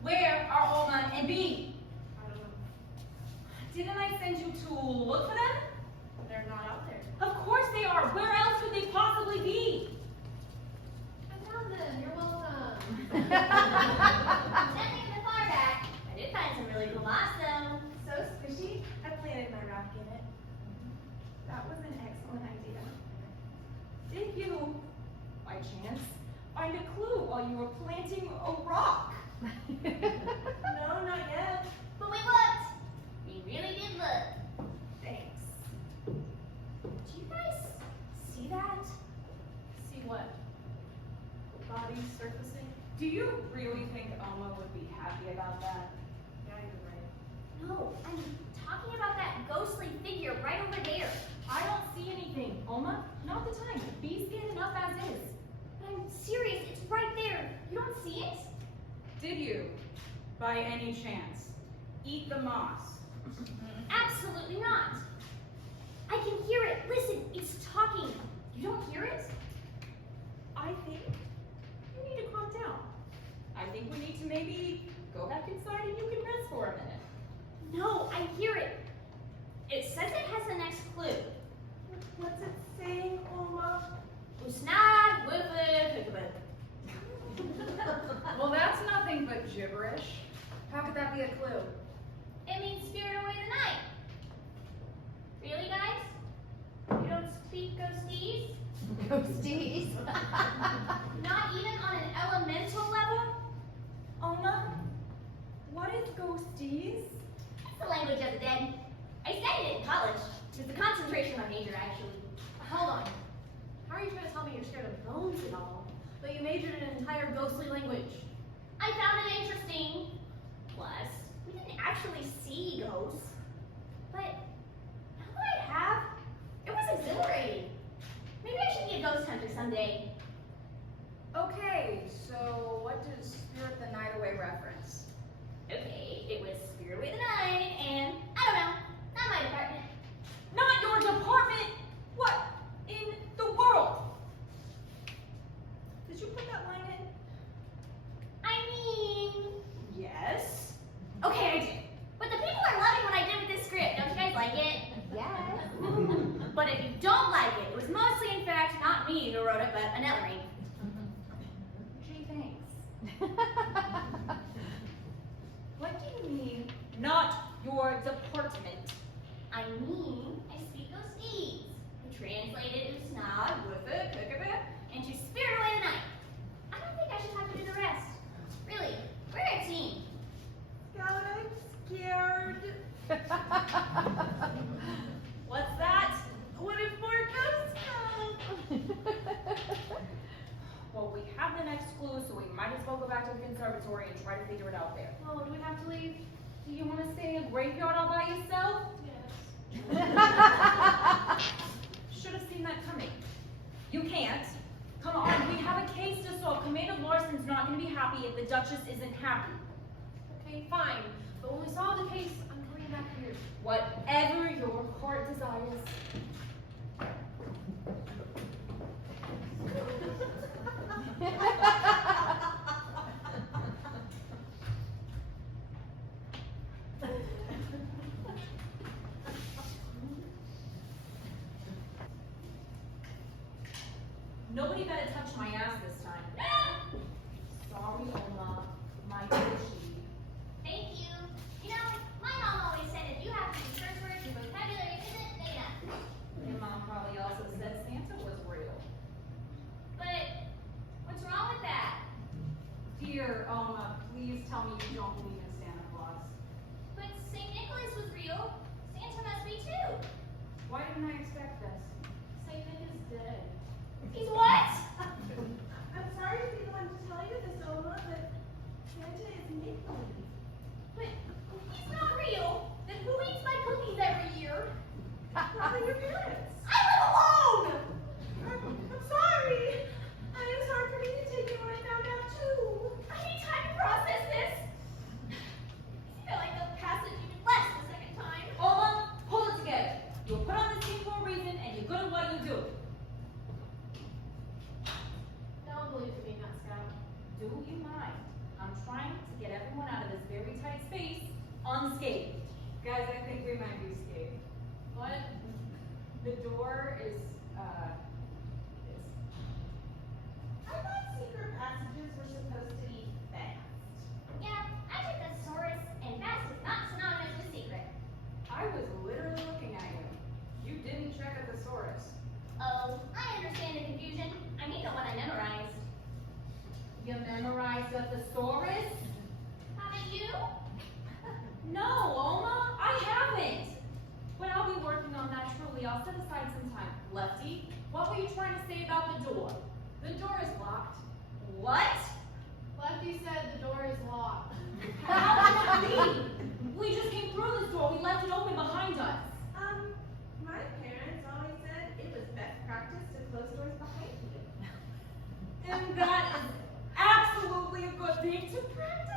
Where are Oma and B? I don't know. Didn't I send you to look for them? They're not out there. Of course they are. Where else could they possibly be? I found them. You're welcome. Nothing in the far back. I did find some really cool moss though. So squishy, I planted my rock in it. That was an excellent idea. Did you, by chance, find a clue while you were planting a rock? No, not yet. But we looked. We really did look. Thanks. Do you guys see that? See what? Bodies surfacing. Do you really think Oma would be happy about that? Yeah, you're right. No, I'm talking about that ghostly figure right over there. I don't see anything. Oma, not the time. Be scared enough as is. But I'm serious, it's right there. You don't see it? Did you, by any chance, eat the moss? Absolutely not. I can hear it. Listen, it's talking. You don't hear it? I think you need to calm down. I think we need to maybe go back inside and you can rest for a minute. No, I hear it. It says it has an It means spirit away the night. Really, guys? You don't speak ghosties? Ghosties. Not even on an elemental level? Oma, what is ghosties? It's the language of the dead. I studied it in college. It's a concentration on major, actually. Hold on. How are you trying to tell me you're scared of bones and all, but you majored in an entire ghostly language? I found it interesting. Plus, we didn't actually see ghosts. But now that I have, it was exhilarating. Maybe I should be a ghost hunter someday. Okay, so what does Spirit the Night Away reference? Okay, it was Spirit Away the Night, and I don't know, not my department. Not your department! What in the world? Did you put that line in? I mean, Yes. okay, I did. But the people are loving what I did with this script. Don't you guys like it? Yes. But if you don't like it, it was mostly, in fact, not me who wrote it, but Anellery. Gee, thanks. What do you mean, not your department? I mean, I speak ghostese. I translated Usnad, Woofa, Kukaba, into Spirit Away the Night. I don't think I should have to do the rest. Really, we're a team. God, I'm scared. What's that? What if more ghosts come? Well, we have the next clue, so we might as well go back to the conservatory and try to figure it out there. Oh, do we have to leave? Do you want to stay in a graveyard all by yourself? Yes. Should have seen that coming. You can't. Come on, we have a case to solve. Commander Larson's not going to be happy if the Duchess isn't happy. Okay, fine. But when we solve the case, I'm coming back here. Whatever your heart desires. Nobody better touch my ass this time. Sorry, Oma. My issue. Thank you. You know, my mom always said if you have to use curse words, your vocabulary isn't big enough. Your mom probably also said Santa was real. But what's wrong with that? Dear Oma, please tell me you don't believe in Santa Claus. But St. Nicholas was real. Santa must be too. Why didn't I expect this? Saint Nick is dead. He's what? I'm sorry to be the one to tell you this, Oma, but Santa is make-believe. But if he's not real, then who eats my cookies every year? Probably your parents. I live alone! I'm sorry. It was hard for me to take it when I found out too. I need time to process this. I feel like the passage even less the second time. Oma, hold it together. You were put on this team for a reason, and you're good at what you do. No one believes in me, not Scout. Do you mind? I'm trying to get everyone out of this very tight space unscathed. Guys, I think we might be escaped. What? The door is, I thought secret passages were supposed to be fast. Yeah, I took the thesaurus, and fast is not synonymous with secret. I was literally looking at you. You didn't check a thesaurus. Oh, I understand the confusion. I mean the one I memorized. You memorized a thesaurus? Haven't you? No, Oma, I haven't. But I'll be working on that shortly. I'll set aside some time. Lefty, what were you trying to say about the door? The door is locked. What? Lefty said the door is locked. How can that be? We just came through this door. We left it open behind us. My parents always said it was best practice to close doors behind you. And that is absolutely a good thing to practice.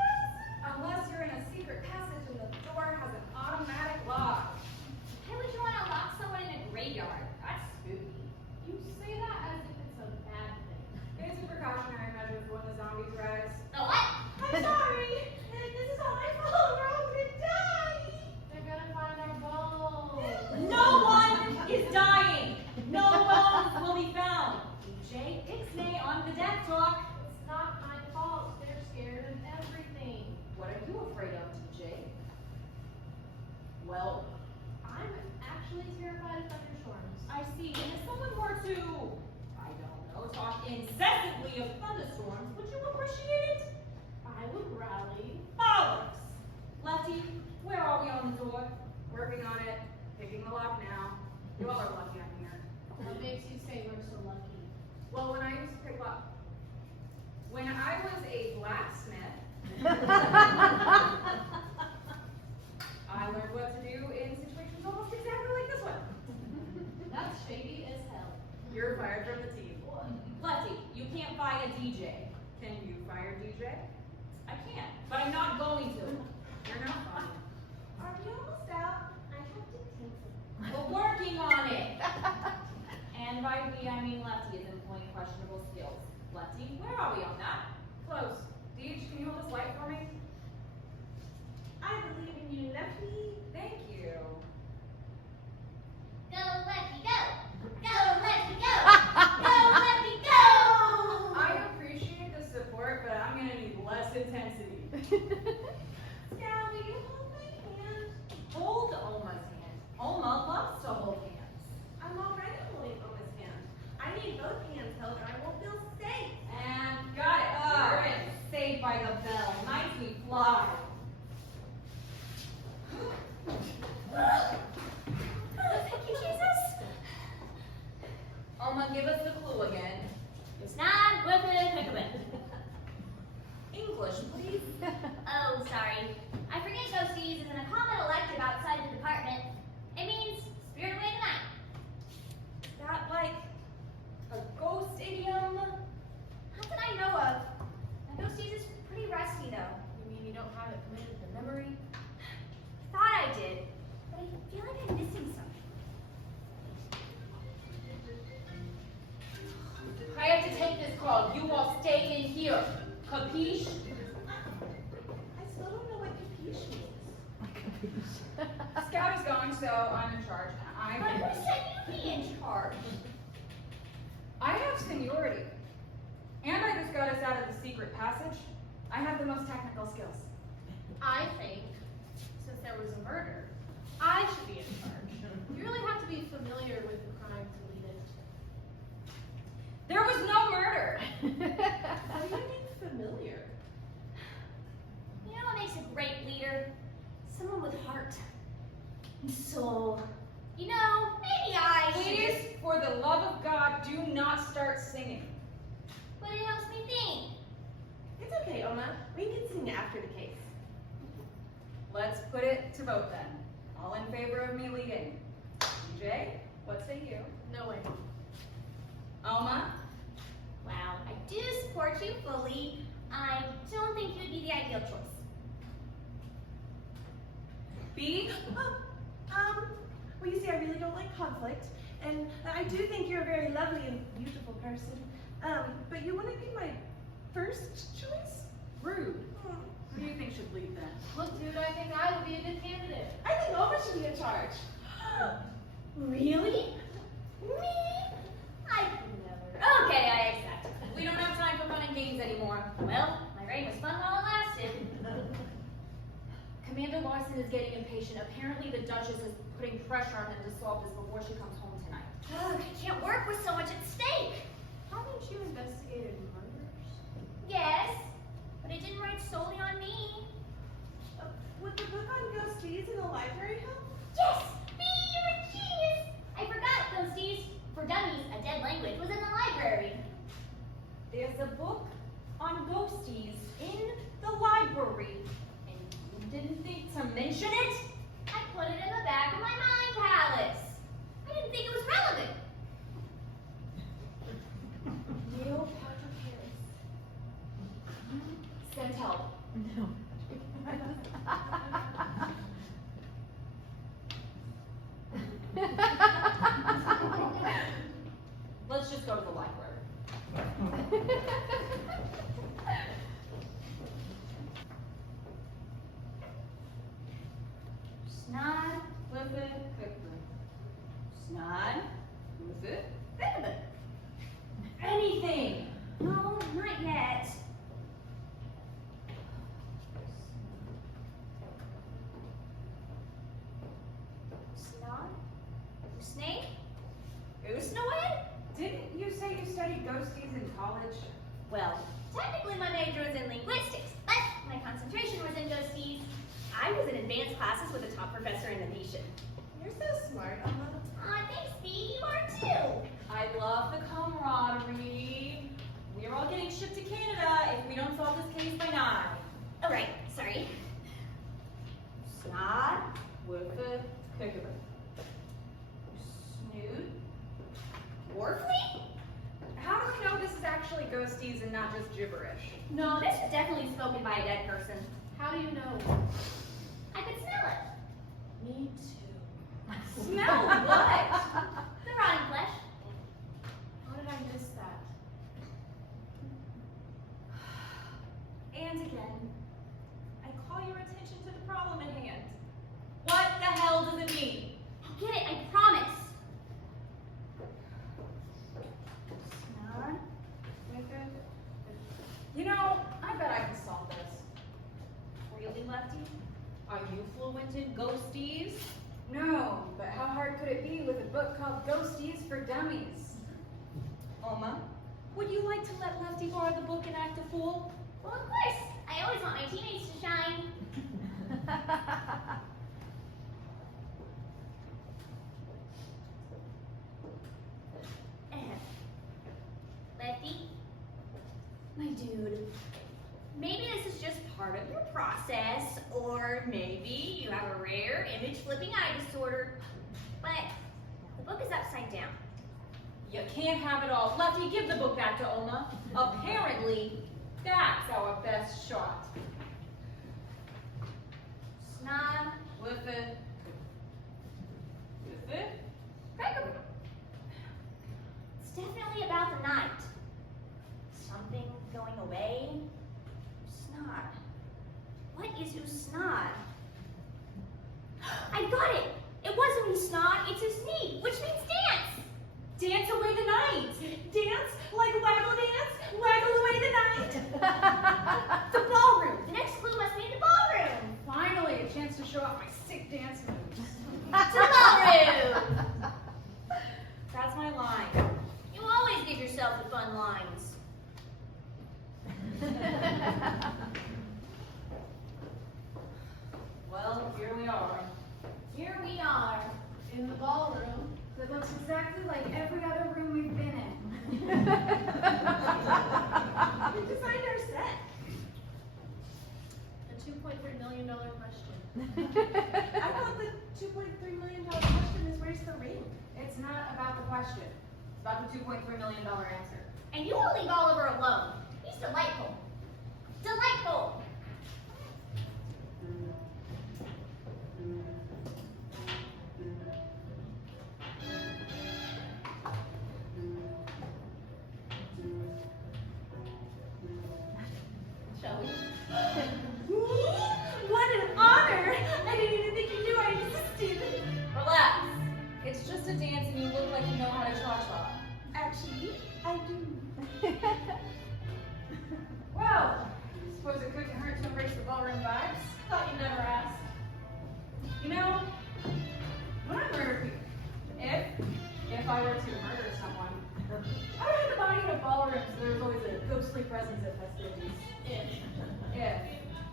Unless you're in a secret passage and the door has an automatic lock. Why would you want to lock someone in a graveyard? That's spooky. You say that as if it's a bad thing. It's a precautionary measure for when the zombies rise. The what? I'm sorry. This is all my fault. We're all Well, I'm actually terrified of thunderstorms. I see. And if someone were to, I don't know, talk incessantly of thunderstorms, would you appreciate it? I would rally. Bollocks! Lefty, where are we on the door? Working on it. Picking the lock now. You all are lucky I'm here. What makes you say we're so lucky? Well, when I used to pick up, when I was a blacksmith, I learned what to do in situations almost exactly like this one. That's shady as hell. You're fired from the team. Lefty, you can't fire a DJ. Can you fire DJ? I can't, but I'm not going to. You're not fine. Are we almost out? I have to take it. We're working on it. And by we, I mean Lefty is employing questionable skills. Lefty, where are we on that? Close. Deej, can you hold this light for me? I believe in you, Lefty. Thank you. Go, Lefty, go! Go, Lefty, go! Go, Lefty, go! I appreciate the support, but I'm gonna need less intensity. Scout, will you hold my hand? Hold Oma's hand. Oma loves to hold hands. I'm already holding Oma's hand. I need both hands held or I won't feel safe. And got it. You're in. Saved by the bell. Nice we fly. Thank you, Jesus. Oma, give us the clue again. It's not worth it, Pickleman. English, please. Oh, sorry. I forget ghosties is an common elective outside the department. It means spirit away the night. Is that like a ghost idiom? Not that I know of. My ghosties is pretty rusty though. You mean you don't have it committed to memory? I thought I did, but I feel like I'm missing something. I have to take this call. You all stay in here. Capiche? I still don't know what capiche means. Scout is going, so I'm in charge. But who said you'd be in charge? I have seniority. And I just got us out of the secret passage. I have the most technical skills. I think, since there was a murder, I should be in charge. You really have to be familiar with the crime to lead it. There was no murder. What do you mean familiar? You know what makes a great leader? Someone with heart and soul. You know, maybe I should. Please, for the love of God, do not start singing. But it helps me think. It's okay, Oma. We can sing after the case. Let's put it to vote then. All in favor of me leading? DJ, what say you? No way. Oma? Well, I do support you fully. I don't think you'd be the ideal choice. B? Well, you see, I really don't like conflict, and I do think you're a very lovely and beautiful person. But you wouldn't be my first choice? Rude. Who do you think should lead then? Look, dude, I think I would be a good candidate. I think Oma should be in charge. Really? Me? I never. Okay, I accept. We don't have time for fun and games anymore. Well, my reign was fun while it lasted. Commander Larson is getting impatient. Apparently the Duchess is putting pressure on him to solve this before she comes home tonight. Ugh, I can't work with so much at stake. Haven't you investigated murders? Yes, but it didn't write solely on me. Would the book on ghosties in the library help? Yes, me, you're a genius. I forgot Ghosties for Dummies, a dead language, was in the library. There's a book on ghosties in the library, and you didn't think to mention it? I put it in the back of my mind palace. I didn't think it was relevant. Neil Patrick Harris. Send help. No. Let's just go to the library. Snod, Clifford Pickford. Snod. Who's it? Pickleman. Anything. No, not yet. college? Well, technically my major was in linguistics, but my concentration was in ghosties. I was in advanced classes with a top professor in Venetian. You're so smart, Oma. Aw, thanks, Bee. You are too. I love the camaraderie. We're all getting shipped to Canada if we don't solve this case by 9. Oh, right. Sorry. Snod, Wooffa, Kookaburra. Snood, Warfleet? How do we know this is actually ghosties and not just gibberish? No, this was definitely spoken by a dead person. How do you know? I could smell it. Me too. Smell what? The rotten flesh. How did I miss that? And again, I call your attention to the problem at hand. What the hell does it mean? I'll get it, I promise. Snod, Wooffa. You know, I bet I can solve this. Really, Lefty? Are you fluent in ghosties? No, but how hard could it be with a book called Ghosties for Dummies? Oma, would you like to let Lefty borrow the book and act a fool? Well, of course. I always want my teammates to shine. Lefty? My dude. Maybe this is just part of your process, or maybe you have a rare image flipping eye disorder. But the book is upside down. You can't have it all. Lefty, give the book back to Oma. Apparently, that's our best shot. Snob. Wooffa. Wooffa? It's definitely about the night. Something going away. Snod. What is Usnod? I got it! It wasn't Usnod, it's Usneed, which means dance! Dance away the night. Dance like waggle dance, waggle away the night. The ballroom! The next clue must be the ballroom! Finally, a chance to show off my sick dance moves. To the ballroom! That's my line. You always give yourself the fun lines. Well, here we are. Here we are in the ballroom. It looks exactly like every other room we've been in. Who designed our set? The $2.3 million question. I thought the $2.3 million question is where's the ring? It's not about the question. It's about the $2.3 million answer. And you will leave Oliver alone. He's delightful. Delightful! Shall we? What an honor! I didn't even think you knew I existed. Relax. It's just a dance and you look like you know how to cha-cha. Actually, I do. Well, suppose it couldn't hurt to embrace the ballroom vibes. Thought you'd never ask. You know, when I murder people, if I were to murder someone, I would hide the body in a ballroom so there's always a ghostly presence at festivities. If.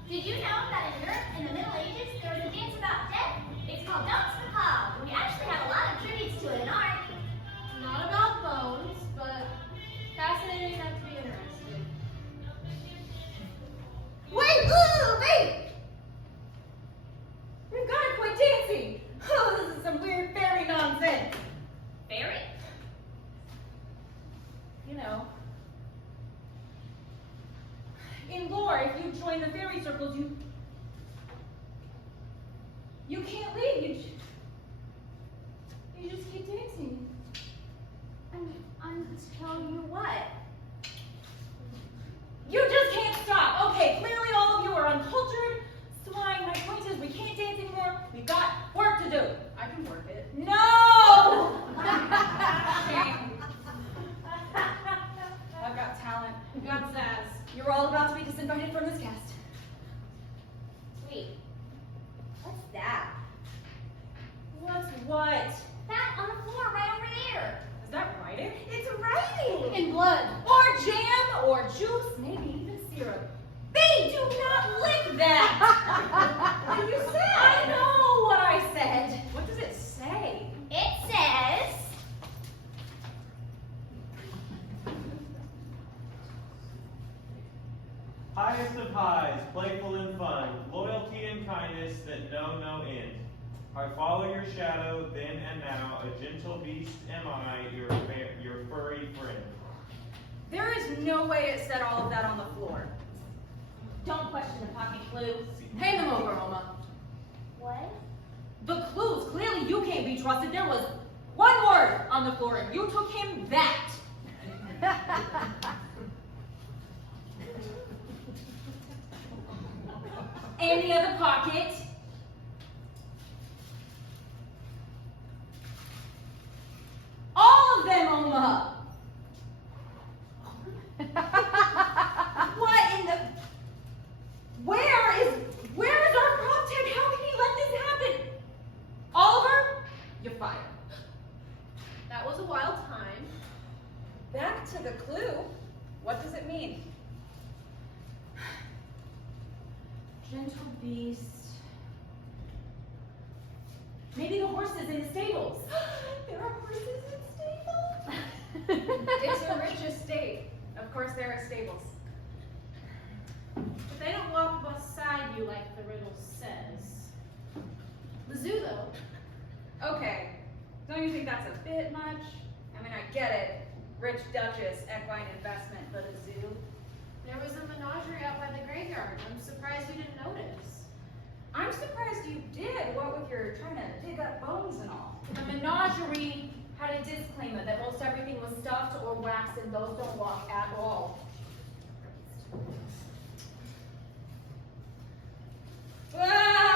Did you know that in Europe in the Middle Ages there was a dance about death? It's called Danse Macabre, and we actually have a lot of tributes to it in art. Not about bones, but fascinating enough to be interested. Wait! Wait! We've got to quit dancing! Oh, this is some weird fairy nonsense. Fairy? You know. In lore, if you join the fairy circles, you can't leave. You just keep dancing. I'm telling you what. You just can't stop. Okay, clearly all of you are uncultured. Swine, my point is we can't dance anymore. We've got work to do. I can work it. No! Shame. I've got talent. We got Zaz. You're all about to be disinvited from this cast. Wait. What's that? What's what? That on the floor right over there. Is that writing? It's writing! In blood. Or jam or juice, maybe even syrup. They do not lick that. What did you say? I know what I said. What does it say? It says, Highest of highs, playful and fun, loyalty and kindness that know no end. I follow your shadow then and now, a gentle beast am I, your furry friend. There is no way it said all of that on the floor. don't question the pocket clue. Hand them over, Oma. What? The clues, clearly you can't be trusted. There was one word on the floor and you took him that. And the other pocket. All of them, Oma. What in the... Where is our prop tech? How can he let this happen? Oliver, you're fired. That was a wild time. Back to the clue. What does it mean? Gentle beast. Maybe the horses in the stables. There are horses in stables. It's a rich estate. Of course there are stables. But they don't walk beside you like the riddle says. The zoo, though. Okay. Don't you think that's a bit much? I mean, I get it. Rich Duchess, equine investment, but a zoo? There was a menagerie out by the graveyard. I'm surprised you didn't notice. I'm surprised you did, what with your trying to dig up bones and all. The menagerie had a disclaimer that most everything was stuffed or waxed and those don't walk at all. Ah!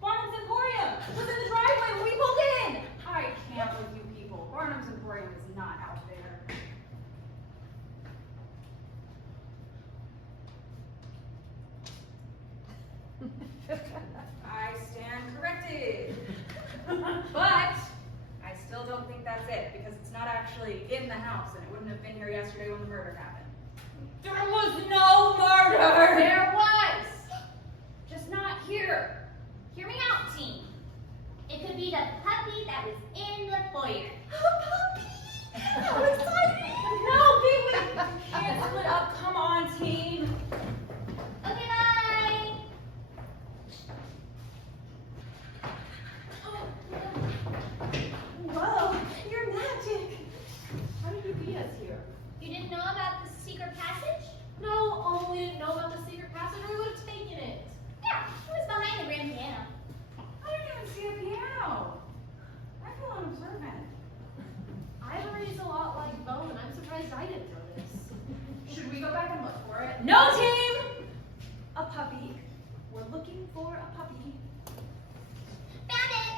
Barnum's Emporium was in the driveway when we pulled in. I can't with you people. Barnum's Emporium is not out there. I stand corrected. But I still don't think that's it because it's not actually in the house and it wouldn't have been here yesterday when the murder happened. There was no murder! There was! Just not here. Hear me out, team. It could be the puppy that was in the foyer. A puppy! How exciting! No, we can't split up. Come on, team. Okay, bye. Whoa, you're magic. How did you beat us here? You didn't know about the secret passage? No, only we didn't know about the secret passage or we would have taken it. Yeah, it was behind the grand piano. I didn't even see a piano. I feel unobservant. Ivory's a lot like bone. I'm surprised I didn't notice. Should we go back and look for it? No, team! A puppy. We're looking for a puppy. Found it.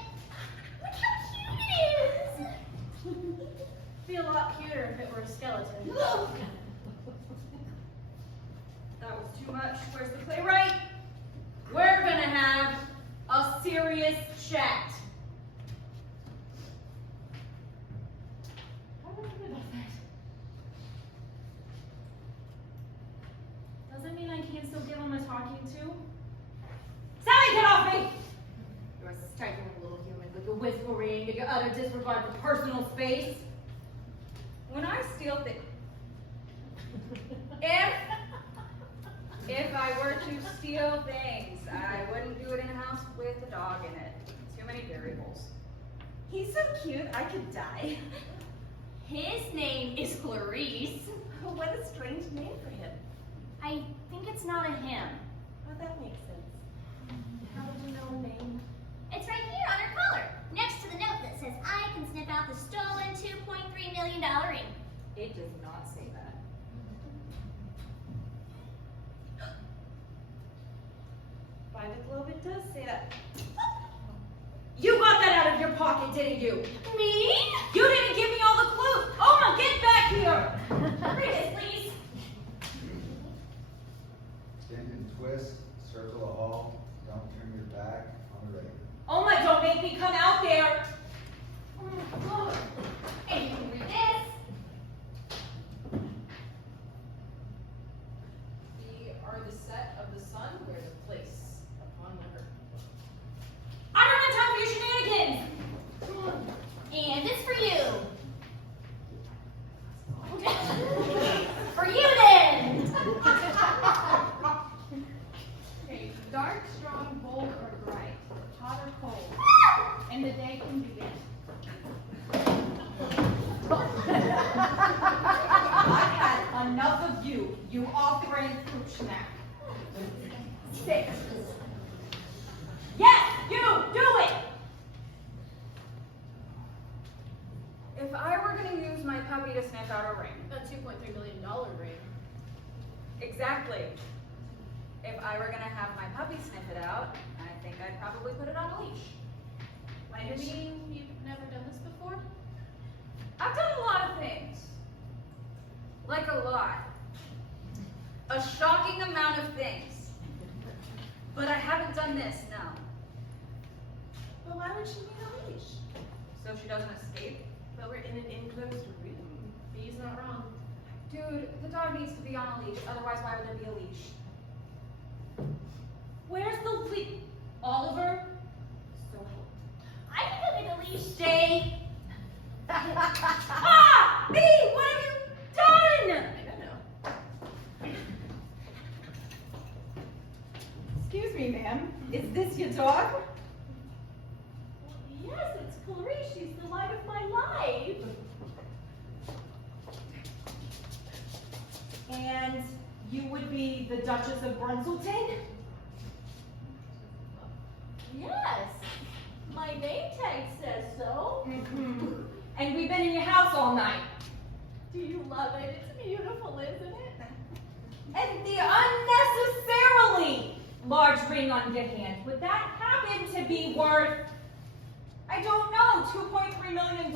Look how cute it is. Be a lot cuter if it were a skeleton. Look! That was too much. Where's the playwright? We're gonna have a serious chat. Why would I do about that? Doesn't mean I can't still give him a talking to. Sally, get off me! You're a stifling little human with your whispering and your utter disregard for personal space. When I steal things, if I were to steal things, I wouldn't do it in a house with a dog in it. Too many variables. He's so cute, I could die. His name is Clarice. What a strange name for him. I think it's not a him. Oh, that makes sense. How would you know a name? It's right here on her collar, next to the note that says I can snip out the stolen $2.3 million ring. It does not say that. By the globe, it does say that. You got that out of your pocket, didn't you? Me? You didn't give me all the clues. Oma, get back here. Read it, please. Bend and twist, circle a hall, don't turn your back. Enough of you, you off-brand fruit snack. 6. Yes, you, do it! If I were going to use my puppy to sniff out a ring, A $2.3 million ring. exactly. If I were going to have my puppy sniff it out, I think I'd probably put it on a leash. You mean you've never done this before? I've done a lot of things. Like a lot. A shocking amount of things. But I haven't done this, no. But why would she need a leash? So she doesn't escape? But we're in an enclosed room. Bee's not wrong. Dude, the dog needs to be on a leash, otherwise why would there be a leash? Where's the leash? Oliver? So I can go get a leash. stay. Ah! Bee, what have you done? I don't know. Excuse me, ma'am. Is this your dog? Yes, it's Clarice. She's the light of my life. And you would be the Duchess of Brunselton? Yes. My name tag says so. Mm-hmm. And we've been in your house all night. Do you love it? It's beautiful, isn't it? And the unnecessarily large ring on your hand, would that happen to be worth, I don't know, $2.3 million?